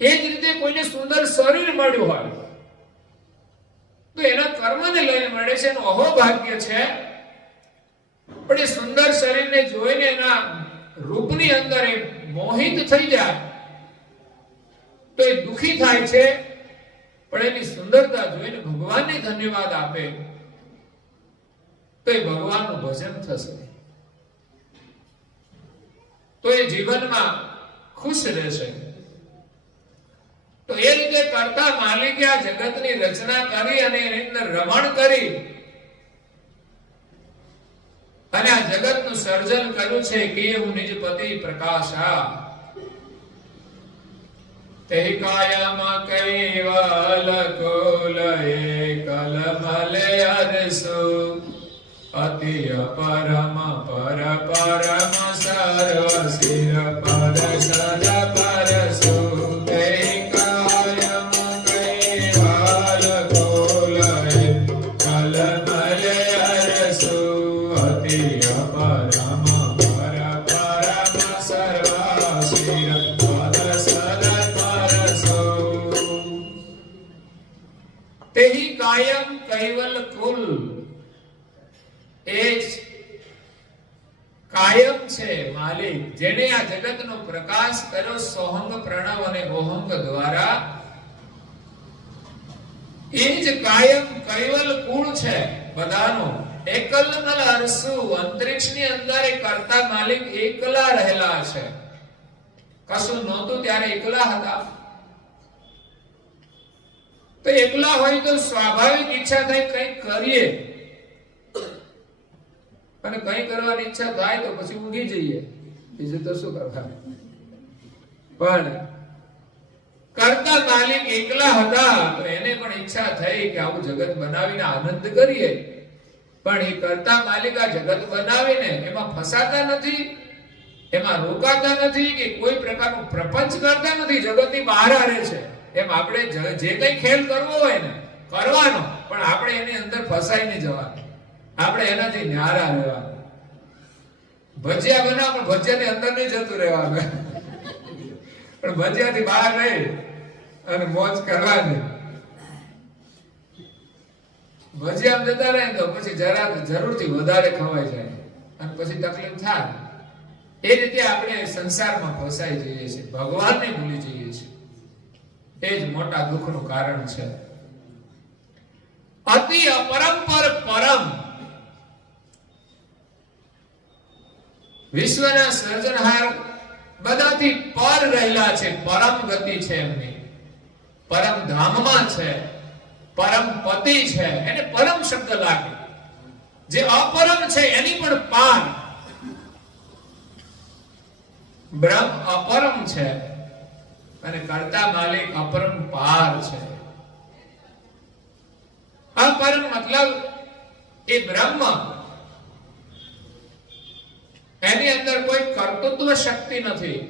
એ જ રીતે કોઈને સુંદર શરીર મળ્યું હોય તો એના કર્મને લઈને મળે છે, એનું અહોભાગ્ય છે. પણ એ સુંદર શરીરને જોઈને એના રૂપની અંદર એ મોહિત થઈ જાય તો એ દુખી થાય છે, પણ એની સુંદરતા જોઈને ભગવાનને ધન્યવાદ આપે તો એ ભગવાનનું ભજન થશે. તો એ જીવનમાં ખુશ રહેશે. તો એ રીતે કરતા માલિકે આ જગતની રચના કરી અને એની અંદર રમણ કરી અને આ જગતનું સર્જન કર્યું છે કે હું નિજ પતિ પ્રકાશા. તે કાયમાં કૈવલ કુલએ કલમલે અરસુ અતિ પરમ પર પરમ સર્વ સિર પર સદ પરસુ. તે કાયમાં કૈવલ કુલએ કલમલે અરસુ અતિ પરમ પર પરમ સર્વ સિર પર સદ પરસુ. તેહી કાયમ કૈવલ કુલ, એ જ કાયમ છે માલિક, જેને આ જગતનો પ્રકાશ કર્યો સોહંગ પ્રણવ અને ઓહંગ દ્વારા. એ જ કાયમ કૈવલ કુળ છે બધાનો. એકલમલ અરસુ, અંતરિક્ષની અંદર એ કરતા માલિક એકલા રહેલા છે. કશું નહોતું ત્યારે એકલા હતા. તો એકલા હોય તો સ્વાભાવિક ઈચ્છા થાય કંઈક કરીએ, અને કંઈ કરવાની ઈચ્છા થાય તો પછી ઊંઘી જઈએ, બીજું તો શું કરવાનું. પણ કરતા માલિક એકલા હતા તો એને પણ ઈચ્છા થઈ કે આવું જગત બનાવીને આનંદ કરીએ. પણ એ કરતા માલિક આ જગત બનાવીને એમાં ફસાતા નથી, એમાં રોકાતા નથી, કે કોઈ પ્રકારનું પ્રપંચ કરતા નથી, જગતની બહાર આવે છે. એમ આપણે જે કઈ ખેલ કરવો હોય ને કરવાનો, પણ આપણે એની અંદર ફસાઈ નહીં જવાનું, આપણે એનાથી ન્યારા રહેવાનું. ભજીયા બનાવ પણ ભજીયાની અંદર નહીં જતું રહેવાનું, પણ ભજીયાથી બહાર રહી અને મોજ કરવાની. ભજીયા જતા રહે તો પછી જરા જરૂરથી વધારે ખવાઈ જાય અને પછી તકલીફ થાય. એ રીતે આપણે સંસારમાં ફસાઈ જઈએ છીએ, ભગવાનને ભૂલી જઈએ છીએ. એ જ મોટા દુઃખનું કારણ છે. અતિ અપરંપર પરમ, વિશ્વના સર્જનહાર બધાથી પર રહેલા છે, પરમ ગતિ છે એમની, પરમ ધામમાં છે, પરમ પતિ છે. એને પરમ શબ્દ લાગે. જે અપરમ છે એની પણ પાર. બ્રહ્મ અપરમ છે અને કરતા માલિક અપરંપાર છે. અપરમ મતલબ એ બ્રહ્મ એની અંદર કોઈ કર્તૃત્વ શક્તિ નથી.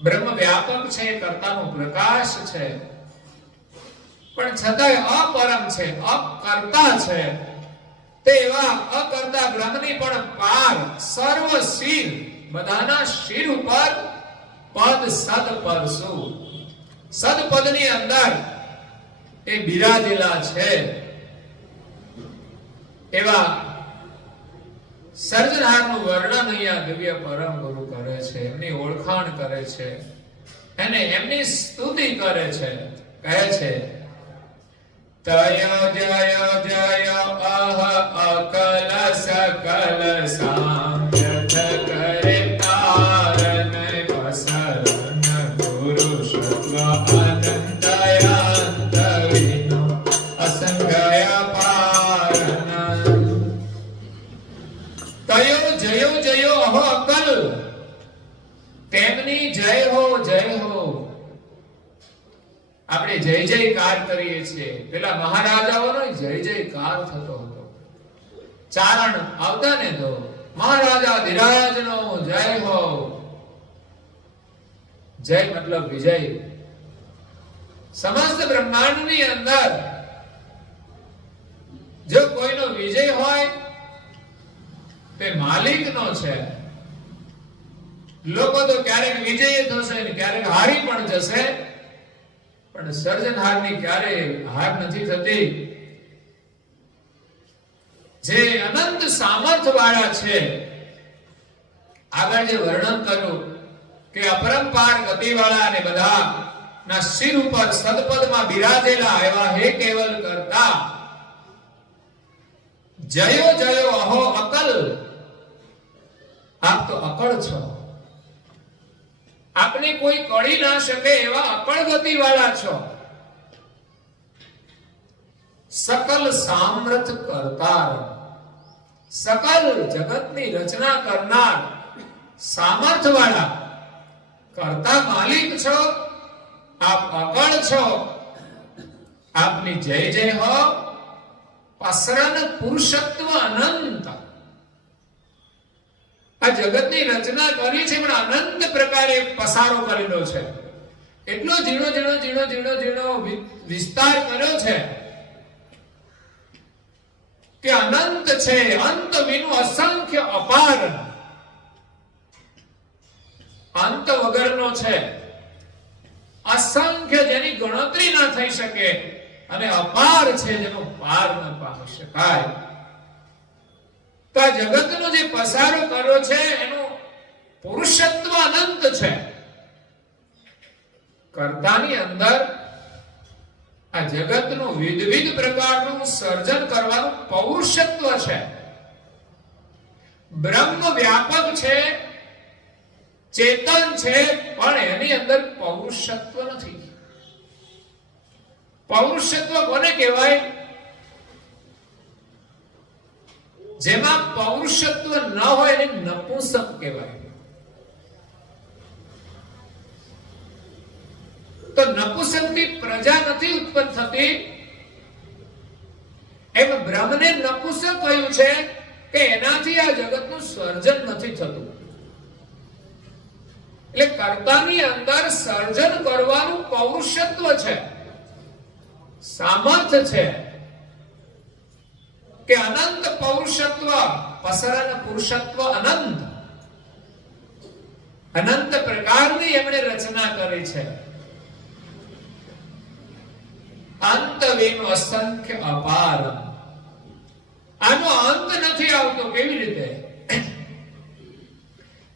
બ્રહ્મ વ્યાપક છે, કર્તાનો પ્રકાશ છે, પણ છતાંય અપરમ છે, અકર્તા છે. તે એવા અકર્તા બ્રહ્મની પણ પાર સર્વશીલ, બધાના શિર ઉપર પદ સદપદ શું, સદપદની અંદર એ બિરાજેલા છે. એવા સર્જનહારનું વર્ણન અહીંયા દિવ્ય પરમ ગુરુ કરે છે, એમની ઓળખાણ કરે છે, અને એમની સ્તુતિ કરે છે. કહે છે તય જય જય અહ અકલ સકલ સામ્યથ કરે તારન પસરન પુરુષત્વ અનંતયાંત વિનો અસંગય પારન. તયો જયો જયો અહ અકલ, તેમની જય હો જય હો. આપણે જય જયકાર કરીએ છીએ, પેલા મહારાજાઓનો જય જયકાર થતો હતો. ચારણ આવતા ને તો મહારાજા ધીરાજનો જય હો. જય મતલબ વિજય. સમસ્ત બ્રહ્માંડની અંદર જો કોઈનો વિજય હોય તે માલિકનો છે. લોકો તો ક્યારેક વિજય થશે ને ક્યારેક હારી પણ જશે, પણ સર્જનહારની ક્યારે હાર નથી થતી. જે અનંત સામર્થ્ય વાળા છે, આગળ જે વર્ણન કર્યું કે અપરંપાર ગતિ વાળા અને બધા ના શિર ઉપર સદપદમાં બિરાજેલા એવા હે કેવલ કરતા જયો જયો અહો અકલ. આપ તો અકળ છો, આપને કોઈ કળી ના શકે એવા અકળ ગતિ વાળા છો. સકલ સામર્થ કરતાર, સકલ જગતની રચના કરનાર સામર્થ વાળા કરતા માલિક છો. આપ અકળ છો. આપની જય જય હો. પસરન પુરુષત્વ અનંત. આ જગતની રચના કરી છે પણ અનંત પ્રકારે પસારો કરેલો છે. એટલો ઝીણો ઝીણો ઝીણો ઝીણો ઝીણો વિસ્તાર કર્યો છે કે અનંત છે, અંત વિનું અસંખ્ય અપાર, અંત વગરનો છે, અસંખ્ય જેની ગણતરી ના થઈ શકે, અને અપાર છે જેનો પાર ન પામી શકાય. તો આ જગતનો જે પસારો કર્યો છે એનું પુરુષત્વ અનંત છે. કર્તાની અંદર આ જગતનું વિવિધ પ્રકારનું સર્જન કરવાનું પૌરુષત્વ છે. બ્રહ્મ વ્યાપક છે, ચેતન છે, પણ એની અંદર પૌરુષત્વ નથી. પૌરુષત્વ કોને કહેવાય? જેમાં પૌરુષત્વ ન હોય એને નપુંસક કહેવાય. તો નપુંસકની પ્રજા નથી ઉત્પન્ન થતી. એમ બ્રહ્મને નપુંસક કહ્યું છે કે એનાથી આ જગતનું સર્જન નથી થતું. એટલે કર્તાની અંદર સર્જન કરવાનું પૌરુષત્વ છે, સામર્થ્ય છે, કે અનંત પૌરુષત્વ, પસરન પુરુષત્વ અનંત, અનંત પ્રકારની એમણે રચના કરી છે. અંત વિનો અસંખ્ય અપાર. આનો અંત નથી આવતો. કેવી રીતે?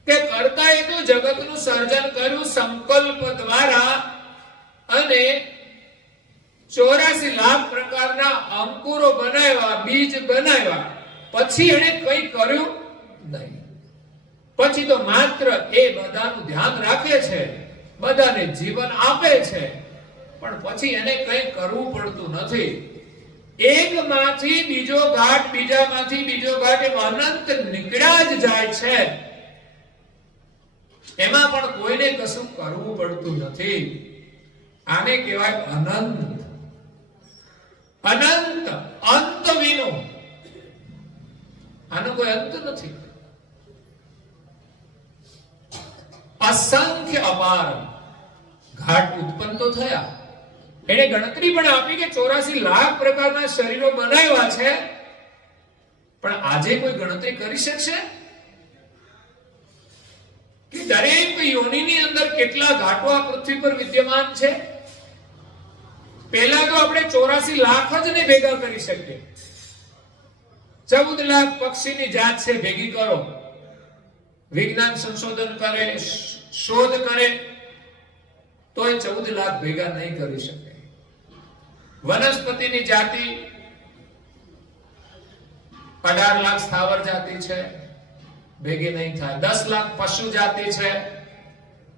કે કર્તાએ તો જગતનું સર્જન કર્યું સંકલ્પ દ્વારા, અને 84 લાખ પ્રકારના અંકુરો બનાવ્યા, બીજ બનાવ્યા, પછી એને કંઈ કર્યું નહીં. પછી તો માત્ર એ બધાનું ધ્યાન રાખે છે, બધાને જીવન આપે છે, પણ પછી એને કંઈ કરવું પડતું નથી. એકમાંથી બીજો ઘાટ, બીજામાંથી બીજો ઘાટ, એમ અનંત નીકળ્યા જ જાય છે. એમાં પણ કોઈને કશું કરવું પડતું નથી. આને કહેવાય અનંત. અનંત, અંત વિનો. આનો કોઈ અંત નથી. ગણતરી પણ આપી કે 84 લાખ પ્રકારના શરીરો બનાવ્યા છે, પણ આજે કોઈ ગણતરી કરી શકશે કે દરેક યોનિની અંદર કેટલા ઘાટો આ પૃથ્વી પર વિદ્યમાન છે? પહેલા તો આપણે 84 લાખ જ ને ભેગા કરી શકીએ. 14 લાખ પક્ષીની જાત છે, ભેગી કરો. વિજ્ઞાન સંશોધન કરે, શોધ કરે, તોય 14 લાખ ભેગા નહીં કરી શકે. વનસ્પતિની જાતિ 18 લાખ સ્થાવર જાતિ છે, ભેગી નહીં થાય. 10 લાખ પશુ જાતિ છે,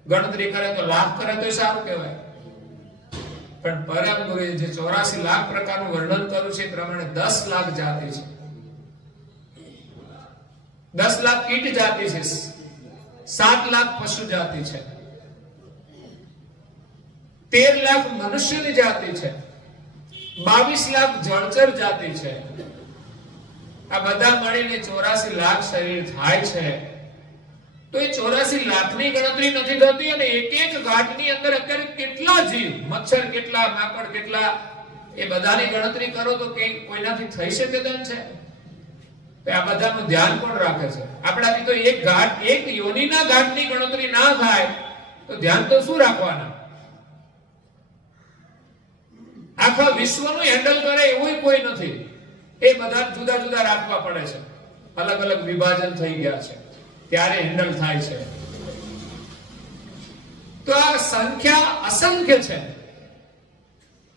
ગણતરી કરે તો લાખ કરે તો સારું કહેવાય. પણ પરમ ગુરુએ જે 84 લાખ પ્રકારનું વર્ણન કર્યું છે એ પ્રમાણે 10 લાખ જાતિ છે, 10 લાખ કીટ જાતિ છે, 7 લાખ પશુ જાતિ છે, 13 લાખ મનુષ્યની જાતિ છે, 22 લાખ જળચર જાતિ છે. આ બધા મળીને 84 લાખ શરીર થાય છે. તો એ 84 લાખની ગણતરી નથી થતી, અને એક એક ઘાટની અંદર અત્યારે કેટલા જીવ, મચ્છર કેટલા, માકડ કેટલા, એ બધાની ગણતરી કરો તો કોઈનાથી થઈ શકે તેમ છે? આ બધાનું ધ્યાન કોણ રાખે છે? આપણાથી તો એક ઘાટ, એક યોનિના ઘાટની ગણતરી ના થાય તો ધ્યાન તો શું રાખવાના? આખા વિશ્વનું હેન્ડલ કરે એવું કોઈ નથી. એ બધા જુદા જુદા રાખવા પડે છે, અલગ અલગ વિભાજન થઈ ગયા છે, ત્યારે હેન્ડલ થાય છે. તો આ સંખ્યા અસંખ્ય છે.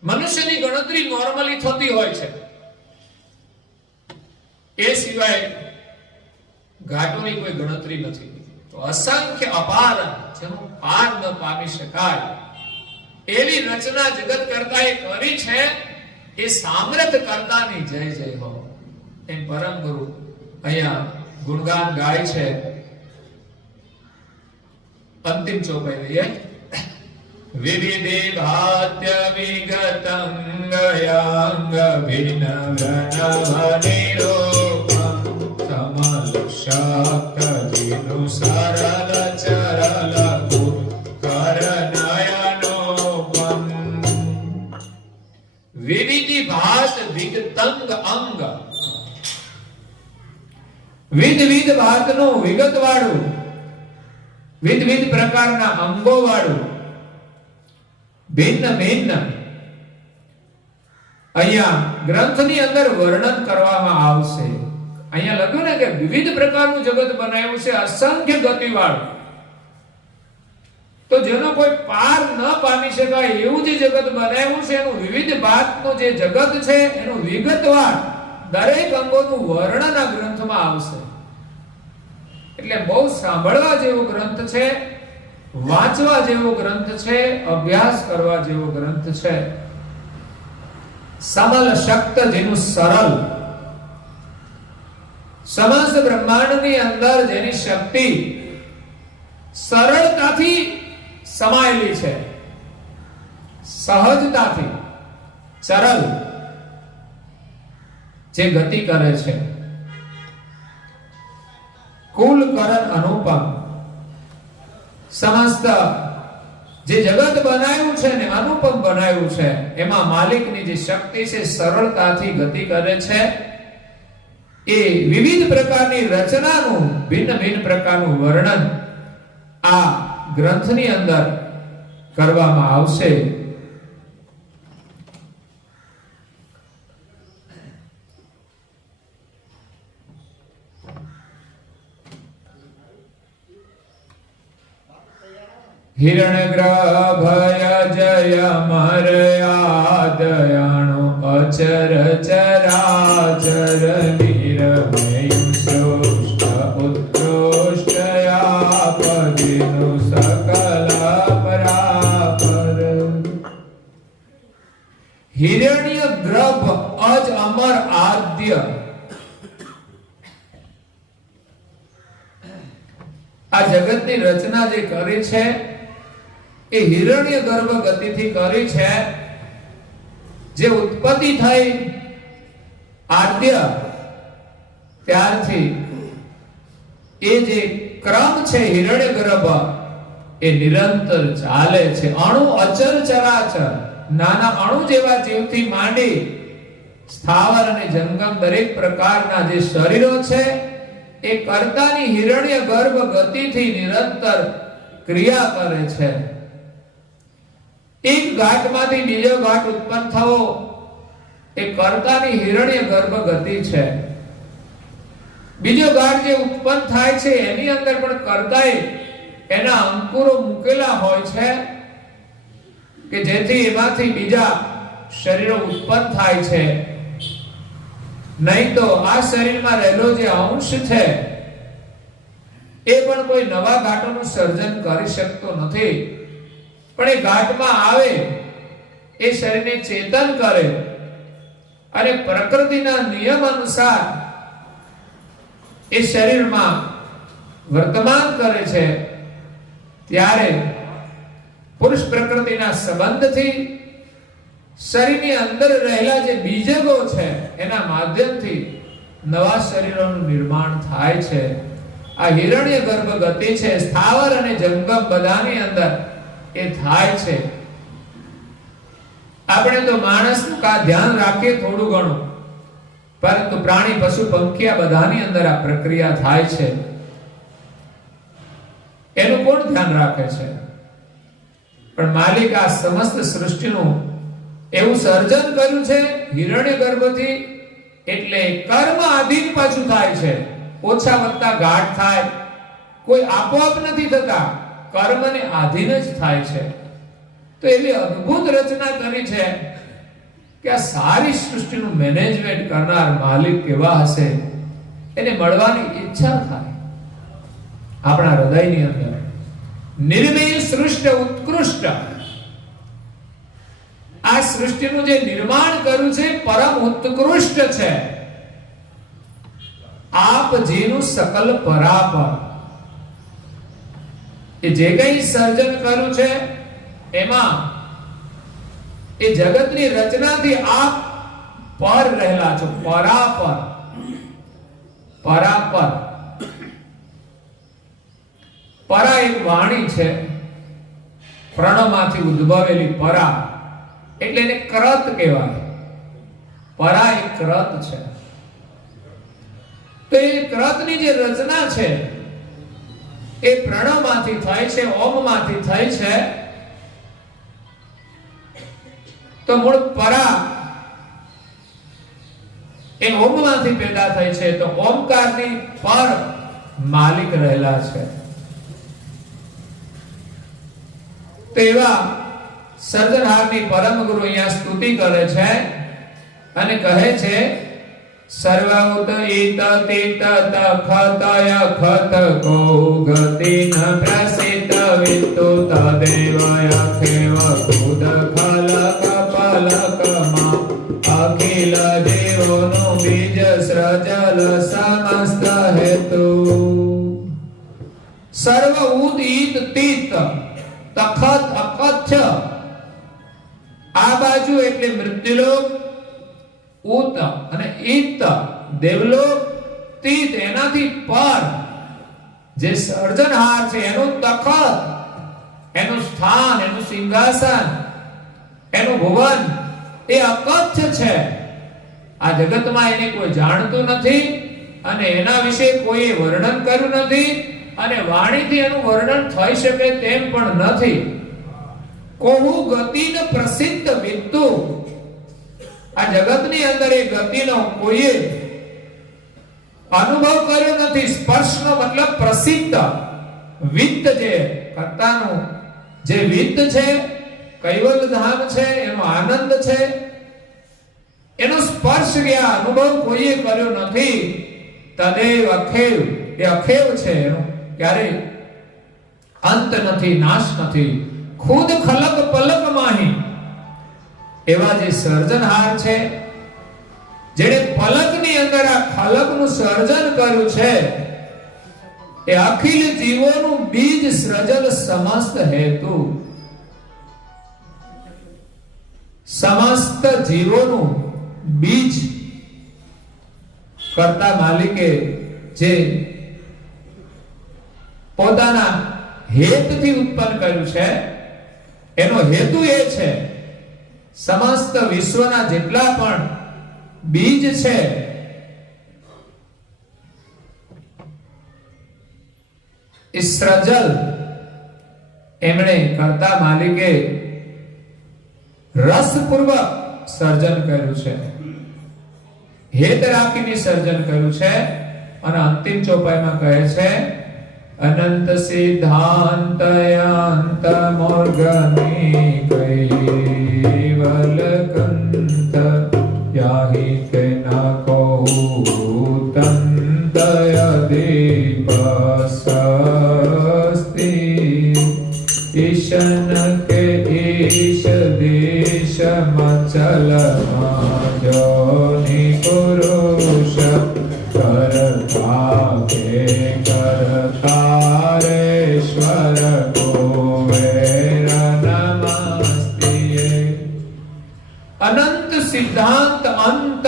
મનુષ્યની ગણતરી નોર્મલી થતી હોય છે, એ સિવાય ઘાટોની કોઈ ગણતરી નથી. તો અસંખ્ય અપાર, જેનું પાર ન પામી શકાય એવી રચના જગત કરતાએ કરી છે. એ સામ્રત કરતાની જય જય હો. એમ પરમ ગુરુ અહીંયા ગુણગાન ગાય છે. અંતિમ ચોપાઈ લઈએ. વિવિધે ભાત્ય વિગતં ગયાંગ ભિન્ન ગણવનિરૂપં સમલક્ષાક્ત જીનુ સરલ ચરલ કરનયનોપમ. વિવિધિ ભાત વિગતંગ અંગ, વિધ ભાતનું વિગત વાળું, વિધ પ્રકારના અંગો વાળું, ભિન્ન ભિન્ન અહીંયા ગ્રંથની અંદર વર્ણન કરવામાં આવશે. અહીંયા લખ્યું ને કે વિવિધ પ્રકારનું જગત બનાવ્યું છે, અસંખ્ય ગતિવાળું. તો જેનો કોઈ પાર ન પામી શકાય એવું જે જગત બનાવ્યું છે, એનું વિવિધ ભાતનું જે જગત છે એનું વિગતવાર દરેક અંગોનું વર્ણન આ ગ્રંથમાં આવશે. એટલે બહુ સાંભળવા જેવો ગ્રંથ છે, વાંચવા જેવો ગ્રંથ છે, અભ્યાસ કરવા જેવો ગ્રંથ છે. સમલ શક્ત, જેનું સરળ, સમસ્ત બ્રહ્માંડની અંદર જેની શક્તિ સરળતાથી સમાયેલી છે, સહજતાથી, સરળ, જે ગતિ કરે છે. કુલ કરણ અનુપમ, સમસ્ત જે જગત બનાવ્યું છે ને અનુપમ બનાવ્યું છે, એમાં માલિકની જે શક્તિ છે સરળતાથી ગતિ કરે છે. એ વિવિધ પ્રકારની રચનાનું ભિન્ન ભિન્ન પ્રકારનું વર્ણન આ ગ્રંથની અંદર કરવામાં આવશે. હિરણગ્રભય જય મરયાદયાણો અચર ચરાચર નિરમયું સૃષ્ટ ઉત્કૃષ્ટયા પદિનો સકલ પરાપર. હિરણ્ય ગ્રભ અજ અમર આદ્ય, આ જગતની રચના જે કરી છે એ હિરણ્ય ગર્ભ ગતિથી કરી છે. જે ઉત્પત્તિ થઈ આદ્ય ત્યારથી એ જે ક્રમ છે હિરણ્ય ગર્ભ એ નિરંતર ચાલે છે. અણુ અચર ચરાચર નાના અણુ જેવા જીવથી માંડી સ્થાવર અને જંગમ દરેક પ્રકારના જે શરીરો છે એ કર્તાની હિરણ્ય ગર્ભ ગતિથી નિરંતર ક્રિયા કરે છે. એક ઘાટમાંથી બીજો ઘાટ ઉત્પન્ન થવો એ કર્તાની હિરણ્ય ગર્ભ ગતિ છે. બીજો ઘાટ જે ઉત્પન્ન થાય છે એની અંદર પણ કર્તાએ એના અંકુરો મૂકેલા હોય છે કે જેથી એમાંથી બીજા શરીરો ઉત્પન્ન થાય છે. નહીં તો આ શરીરમાં રહેલો જે અંશ છે એ પણ કોઈ નવા ઘાટોનું સર્જન કરી શકતો નથી. પણ એ ઘાટમાં આવે એ શરીરને ચેતન કરે અને પ્રકૃતિના નિયમ અનુસાર એ શરીરમાં વર્તમાન કરે છે. ત્યારે પુરુષ પ્રકૃતિના સંબંધથી શરીરની અંદર રહેલા જે બીજકો છે એના માધ્યમથી નવા શરીરોનું નિર્માણ થાય છે. આ હિરણ્ય ગર્ભ ગતિ છે, સ્થાવર અને જંગમ બધાની અંદર એ થાય છે. આપણે તો માણસનું કા ધ્યાન રાખીએ થોડું ઘણું, પરંતુ પ્રાણી પશુ પંખી બધાની અંદર આ પ્રક્રિયા થાય છે. એનું કોણ ધ્યાન રાખે છે? પણ માલિક આ સમસ્ત સૃષ્ટિનું એવું સર્જન કર્યું છે હિરણ્ય ગર્ભથી, એટલે કર્મ આધીન પાછું થાય છે. ઓછા વત્તા ઘાટ થાય, કોઈ આપોઆપ નથી થતા, કર્મને આધીન જ થાય છે. તો એવી અદ્ભુત રચના કરી છે કે આ સારી સૃષ્ટિનું મેનેજમેન્ટ કરનાર માલિક કેવા હશે, એને મળવાની ઈચ્છા થાય આપણા હૃદયની અંદર. નિર્મય સૃષ્ટ ઉત્કૃષ્ટ, આ સૃષ્ટિનું જે નિર્માણ કર્યું છે પરમ ઉત્કૃષ્ટ છે. આપ જેનું સકલ પરાપર, એ જે કંઈ સર્જન કર્યું છે એમાં એ જગતની રચનાથી આપ પર રહેલા છો. પરાપર, પરાપર. પરા એક વાણી છે, પ્રણવમાંથી ઉદ્ભવેલી પરા, એટલે એને ક્રત કહેવાય. પરા એક ક્રત છે. તો એ ક્રતની જે રચના છે એ પ્રણવમાંથી થાય છે, ઓમમાંથી થાય છે. તો મૂળ પરા એ ઓમમાંથી પેદા થાય છે. તો ઓમકારની પર માલિક રહેલા છે. તો એવા સર્જનહારની પરમ ગુરુ અહીંયા સ્તુતિ કરે છે અને કહે છે સર્વઉત ઈત તીત તખતય ખત કો ગતિ ન પ્રસિત વિતુ તદેવય ખેવ ખુદ ખલક પલકમાં અખિલ દેવોનું બીજ સૃજલ સમસ્ત હેતુ. સર્વઉત ઈત તીત તખત અકથ્ય, આ બાજુ એટલે મૃત્યુલોક, ઉત અને ઈત દેવલોક, તીત એનાથી પર જે સર્જનહાર છે એનું તખત, એનું સ્થાન, એનું સિંહાસન, એનું ભુવન એ અકથ્ય છે. આ જગતમાં એને કોઈ જાણતું નથી અને એના વિશે કોઈ વર્ણન કર્યું નથી અને વાણીથી એનું વર્ણન થઈ શકે તેમ પણ નથી. કોહુ ગતિન પ્રસિદ્ધ વિત્તુ, આ જગતની અંદર એ ગતિનો કોઈએ અનુભવ કર્યો નથી. સ્પર્શનો મતલબ પ્રસિદ્ધ, વિત્ત જે કર્તાનું જે વિત્ત છે, કૈવલ ધામ છે, એનો આનંદ છે, એનો સ્પર્શ કે અનુભવ કોઈએ કર્યો નથી. તદેવ અખેવ, એ અખેવ છે, એનો ક્યારે અંત નથી, નાશ નથી. ખુદ ખલક પલક માહી, એવા જે સર્જનહાર છે જેણે પલકની અંદર આ ખલકનું સર્જન કર્યું છે, એ અખિલ જીવોનું બીજ સૃજલ સમસ્ત હેતુ. સમસ્ત જીવોનું બીજ કરતા માલિકે જે પોતાના હેતુથી ઉત્પન્ન કર્યું છે, એનો હેતુ એ છે સમસ્ત વિશ્વના જેટલા પણ બીજ છે એ સૃજલ એમણે કરતા માલિકે રસપૂર્વક સર્જન કર્યું છે, હેત રાખીને સર્જન કર્યું છે. અને અંતિમ ચોપાઈમાં કહે છે અનંત સિદ્ધાંત અંત મોર્ગની કૈવલ કંત યાહી કે ના કો તંતય દીપસ્તિ ઈશન કે ઈશ દેશ મચલ જોની પુરુષ કરતા કે કરતારેશ્વર કુબેર નમસ્તે. અનંત સિદ્ધાંત અંત.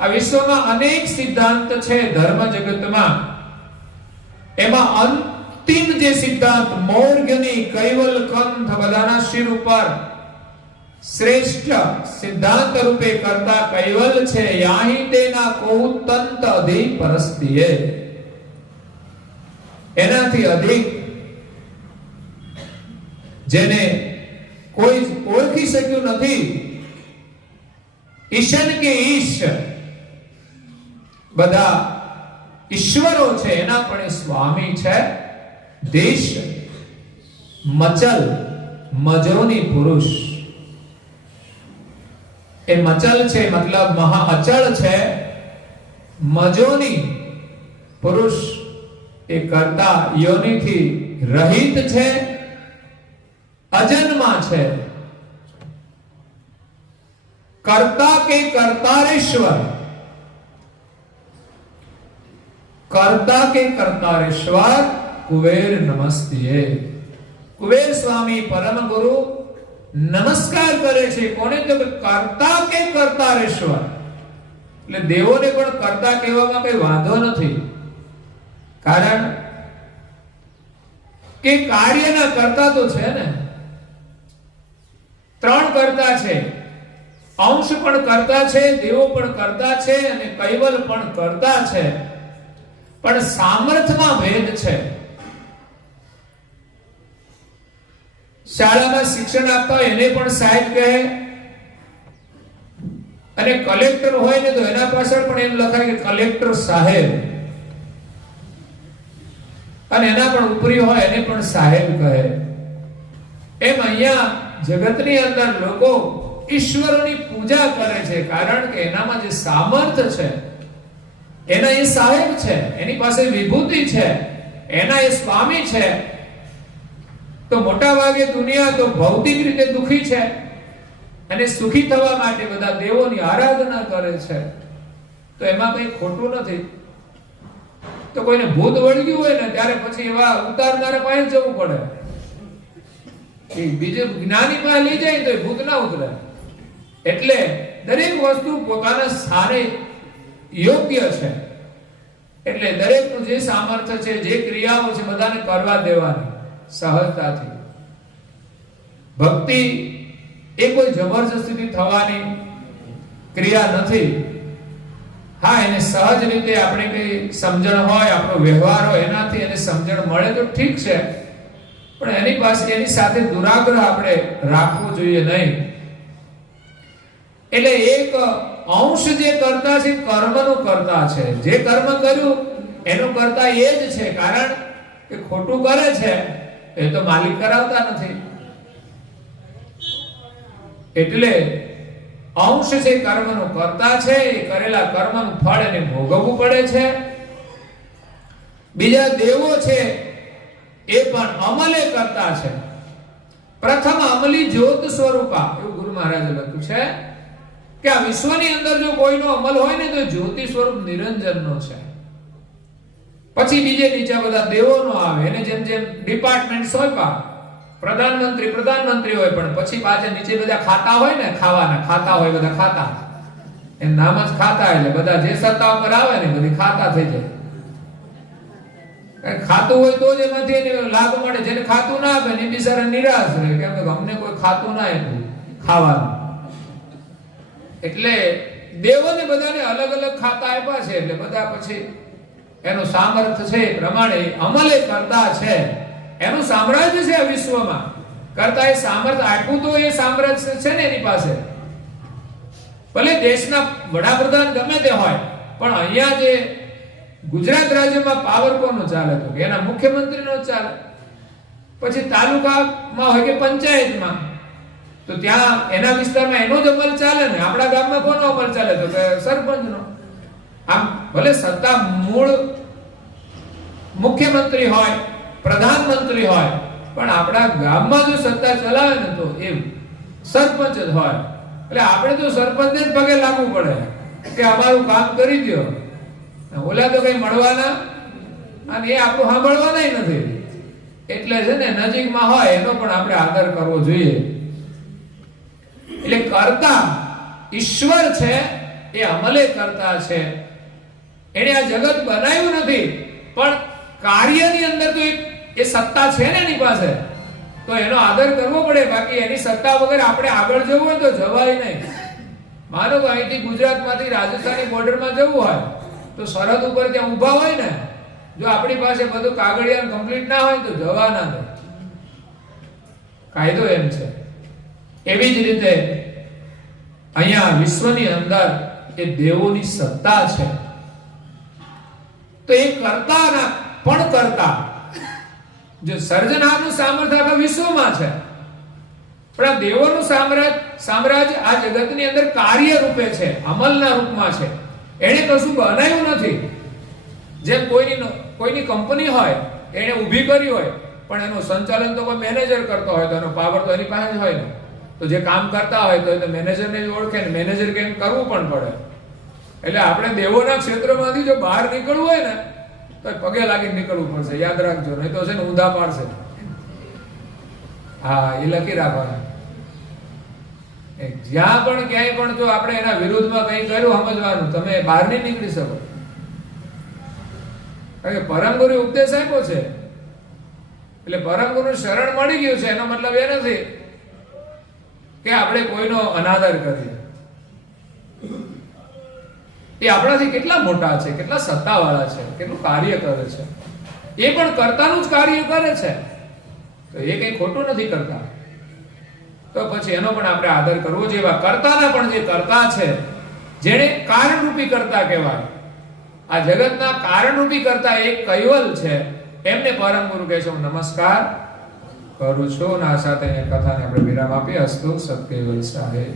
આ વિશ્વમાં અનેક સિદ્ધાંત છે ધર્મ જગતમાં, એમાં અંતિમ જે સિદ્ધાંત મોર્ગની કૈવલ કંથ બધાના શિર ઉપર શ્રેષ્ઠ સિદ્ધાંત રૂપે કરતા કૈવલ છે. યાહી તેના કૌતંત અધિક પરસ્તીએ, એનાથી અધિક જેને કોઈ ઓળખી શક્યું નથી. ઈશન કે ઈશ, બધા ઈશ્વરો છે એના પણ એ સ્વામી છે. દેશ મચલ મજોની પુરુષ, એ મચલ છે મતલબ મહા અચળ છે. મજોની પુરુષ એ કરતા યોનિથી રહિત છે, અજન્મા છે. કરતા કે કરતારેશ્વર, કરતા કે કરતારેશ્વર કુબેર નમસ્તે. કુબેર સ્વામી પરમ ગુરુ નમસ્કાર કરે છે. કોને? તો કરતા કે કરતારેશ્વર. એટલે દેવોને પણ કરતા કહેવામાં કઈ વાંધો નથી, કારણ કે કાર્યના કરતા તો છે ને. ત્રણ કરતા છે, અંશ પણ કરતા છે, દેવો પણ કરતા છે અને કૈવલ પણ કરતા છે. પણ સામર્થ્યમાં ભેદ છે. શાળામાં શિક્ષણ આપતા એને પણ સાહેબ કહે, અને કલેક્ટર હોય ને તો એના પાછળ પણ એમ લખાય કે કલેક્ટર સાહેબ, અને એના પણ ઉપરી હોય એને પણ સાહેબ કહે. એમ અહીંયા જગતની અંદર લોકો ઈશ્વરની પૂજા કરે છે, કારણ કે એનામાં જે સામર્થ્ય છે એના એ સાહેબ છે, એની પાસે વિભૂતિ છે, એના એ સ્વામી છે. તો મોટા ભાગે દુનિયા તો ભૌતિક રીતે દુખી છે, અને સુખી થવા માટે બધા દેવોની આરાધના કરે છે. તો એમાં કઈ ખોટું નથી. તો કોઈને ભૂત વળગ્યું હોય ને ત્યારે પછી એવા ઉતારનારા પાસે જવું પડે. બીજે જ્ઞાની પાસે લઈ જાય તો ભૂત ના ઉતરે. એટલે દરેક વસ્તુ પોતાના સ્થાને યોગ્ય છે. એટલે દરેકનું જે સામર્થ્ય છે, જે ક્રિયાઓ છે, બધાને કરવા દેવાની સહજતાથી. ભક્તિ એ કોઈ જબરજસ્તીથી થવાની ક્રિયા નથી. હા, એને સહજ રીતે આપણે કઈ સમજણ હોય, આપણો વ્યવહાર હોય, એનાથી એને સમજણ મળે તો ઠીક છે, પણ એની પાસે એની સાથે દુરાગ્રહ આપણે રાખવું જોઈએ નહીં. એટલે એક અંશ જે કરતા છે કર્મનો કરતા છે. જે કર્મ કર્યું એનું કરતા એ જ છે, કારણ કે ખોટું કરે છે એ તો માલિક કરાવતા નથી. એટલે અંશ જે કર્મનો કરતા છે એ કરેલા કર્મનું ફળ એને ભોગવવું પડે છે. બીજા દેવો છે એ પણ અમલે કરતા છે. પ્રથમ અમલી જ્યોત સ્વરૂપા, એવું ગુરુ મહારાજે લખ્યું છે કે આ વિશ્વની અંદર જો કોઈનો અમલ હોય ને તો જ્યોતિ સ્વરૂપ નિરંજનનો છે. પછી બીજે નીચે બધા દેવોનો આવે, એને જેમ જેમ ડિપાર્ટમેન્ટ હોય, પ્રધાનમંત્રી હોય, પણ પછી પાછળ નીચે બધા ખાતા હોય ને, ખાવાના ખાતા હોય, બધા ખાતા, એમ નામ જ ખાતા. એટલે બધા જે સત્તા ઉપર આવે ને બધી ખાતા થઈ જાય. ખાતું હોય તો જ એમાંથી એને લાભ મળે. જેને ખાતું ના આપે ને બિચારા નિરાશ રહે, કેમ કે અમને કોઈ ખાતું ના આપ્યું ખાવાનું. એટલે દેવોને બધાને અલગ અલગ ખાતા આપ્યા છે, એટલે બધા પછી એનું સામર્થ્ય છે એ પ્રમાણે અમલે કરતા છે, એનું સામ્રાજ્ય છે આ વિશ્વમાં. કરતા એ સામર્થ્ય આપ્યું તો એ સામ્રાજ્ય છે ને એની પાસે. ભલે દેશના વડાપ્રધાન ગમે તે હોય, પણ અહીંયા જે ગુજરાત રાજ્યમાં પાવર કોનો ચાલે તો કે એના મુખ્યમંત્રીનો ચાલે. પછી તાલુકામાં હોય કે પંચાયતમાં, તો ત્યાં એના વિસ્તારમાં એનો જ અમલ ચાલે ને. આપણા ગામમાં કોનો અમલ ચાલે તો કે સરપંચનો. આમ ભલે સત્તા મૂળ મુખ્યમંત્રી હોય, પ્રધાનમંત્રી હોય, પણ આપણા ગામમાં જો સત્તા ચલાવે ને તો એ સરપંચ જ હોય. એટલે આપણે તો સરપંચને જ પગે લાગવું પડે કે અમારું કામ કરી દો. ઓલા તો કઈ મળવાના અને એ આપણું સાંભળવાના નથી. એટલે છે ને નજીકમાં હોય એનો પણ આપણે આદર કરવો જોઈએ. એટલે કર્તા ઈશ્વર છે, એ અમલે કરતા છે. એને આ જગત બનાવ્યું નથી, પણ કાર્યની અંદર તો એ સત્તા છે ને એની પાસે, તો એનો આદર કરવો પડે. બાકી એની સત્તા વગર આપણે આગળ જવું હોય તો જવાય નહીં. માનો કે અહીંથી ગુજરાતમાંથી રાજસ્થાનની બોર્ડરમાં જવું હોય તો સરહદ ઉપર ત્યાં ઊભા હોય ને, જો આપણી પાસે બધું કાગળિયા કમ્પ્લીટ ના હોય તો જવાના નથી. કાયદો એમ છે. એવી જ રીતે અહીંયા વિશ્વની અંદર એ દેવોની સત્તા છે. તો એ કરતાના પણ કરતા જો સર્જનારનું સામર્થ્ય આખા વિશ્વમાં છે, પણ આ દેવોનું સામ્રાજ્ય આ જગતની અંદર કાર્ય રૂપે છે, અમલના રૂપમાં છે. એને કશું બનાવ્યું નથી. જેમ કોઈની કંપની હોય, એને ઊભી કરી હોય, પણ એનું સંચાલન તો કોઈ મેનેજર કરતો હોય તો એનો પાવર તો એની પાસે જ હોય ને. તો જે કામ કરતા હોય તો એ મેનેજરને જ ઓળખે ને, મેનેજર કેમ કરવું પણ પડે. એટલે આપણે દેવોના ક્ષેત્રમાંથી જો બહાર નીકળવું હોય ને તો પગે લાગીને નીકળવું પડશે. યાદ રાખજો, નહીં તો છે ને ઊંધા પાડશે. હા, એ લખી રાખવાનું. જ્યાં પણ ક્યાંય પણ જો આપણે એના વિરુદ્ધમાં કંઈ કર્યું સમજવાનું, તમે બહાર નહીં નીકળી શકો. કારણ કે પરમ ગુરુ ઉપદેશ આપ્યો છે, એટલે પરમ ગુરુ શરણ મળી ગયું છે. એનો મતલબ એ નથી કે આપણે કોઈનો અનાદર કરીએ. એ આપણાથી કેટલા મોટા છે, કેટલા સત્તાવાળા છે, કેટલું કાર્ય કરે છે. એ પણ કર્તાનું જ કાર્ય કરે છે, તો એ કઈ ખોટું નથી કરતા. તો પછી એનો પણ આપણે આદર કરવો જોઈએ. એવા કર્તાના પણ જે કર્તા છે, જેને કારણરૂપી કર્તા કહેવાય, આ જગતના કારણરૂપી કર્તા એક કૈવલ છે, એમને પરમ ગુરુ કહે છે હું નમસ્કાર કરું છું. અને આ સાથે કથાને આપણે વિરામ આપીએ. અસ્તુ સત્કૈવલ સાહેબ.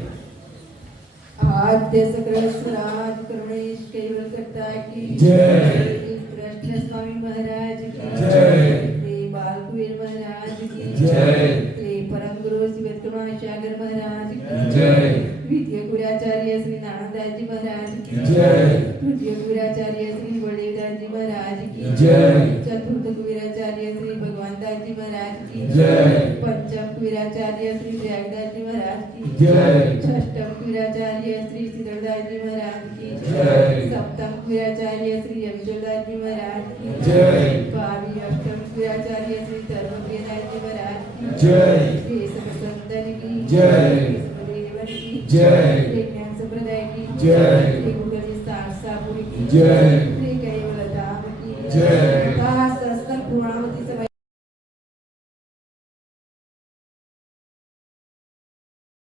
आद्य सकलश्वराज करुणेश केवल करता की जय। कृष्ण स्वामी महाराज की जय। श्री बालकुबेर महाराज की जय। श्री परम गुरु श्री सागर महाराज की जय। द्वितीय गुराचार्य श्री नानंदास जी महाराज की जय। तृतीय गुराचार्य श्री बलदेवदास जी महाराज की जय। चतुर्थ गुराचार्य श्री भगवानदास जी महाराज की जय। पंचम गुराचार्य श्री प्रयागदास जी महाराज की जय। षष्ठम गुराचार्य श्री सिद्धदास जी महाराज की जय। सप्तम गुराचार्य श्री रविचंद्रदास जी महाराज की जय। बारहवीं अष्टम गुराचार्य श्री धर्मप्रियदास जी महाराज की जय। श्री सतसंतन की जय। श्री सदेवन की जय। श्री ज्ञान संप्रदाय की जय। श्री मुखर्जी साहपुरी की जय। श्री कैवल धाम की जय।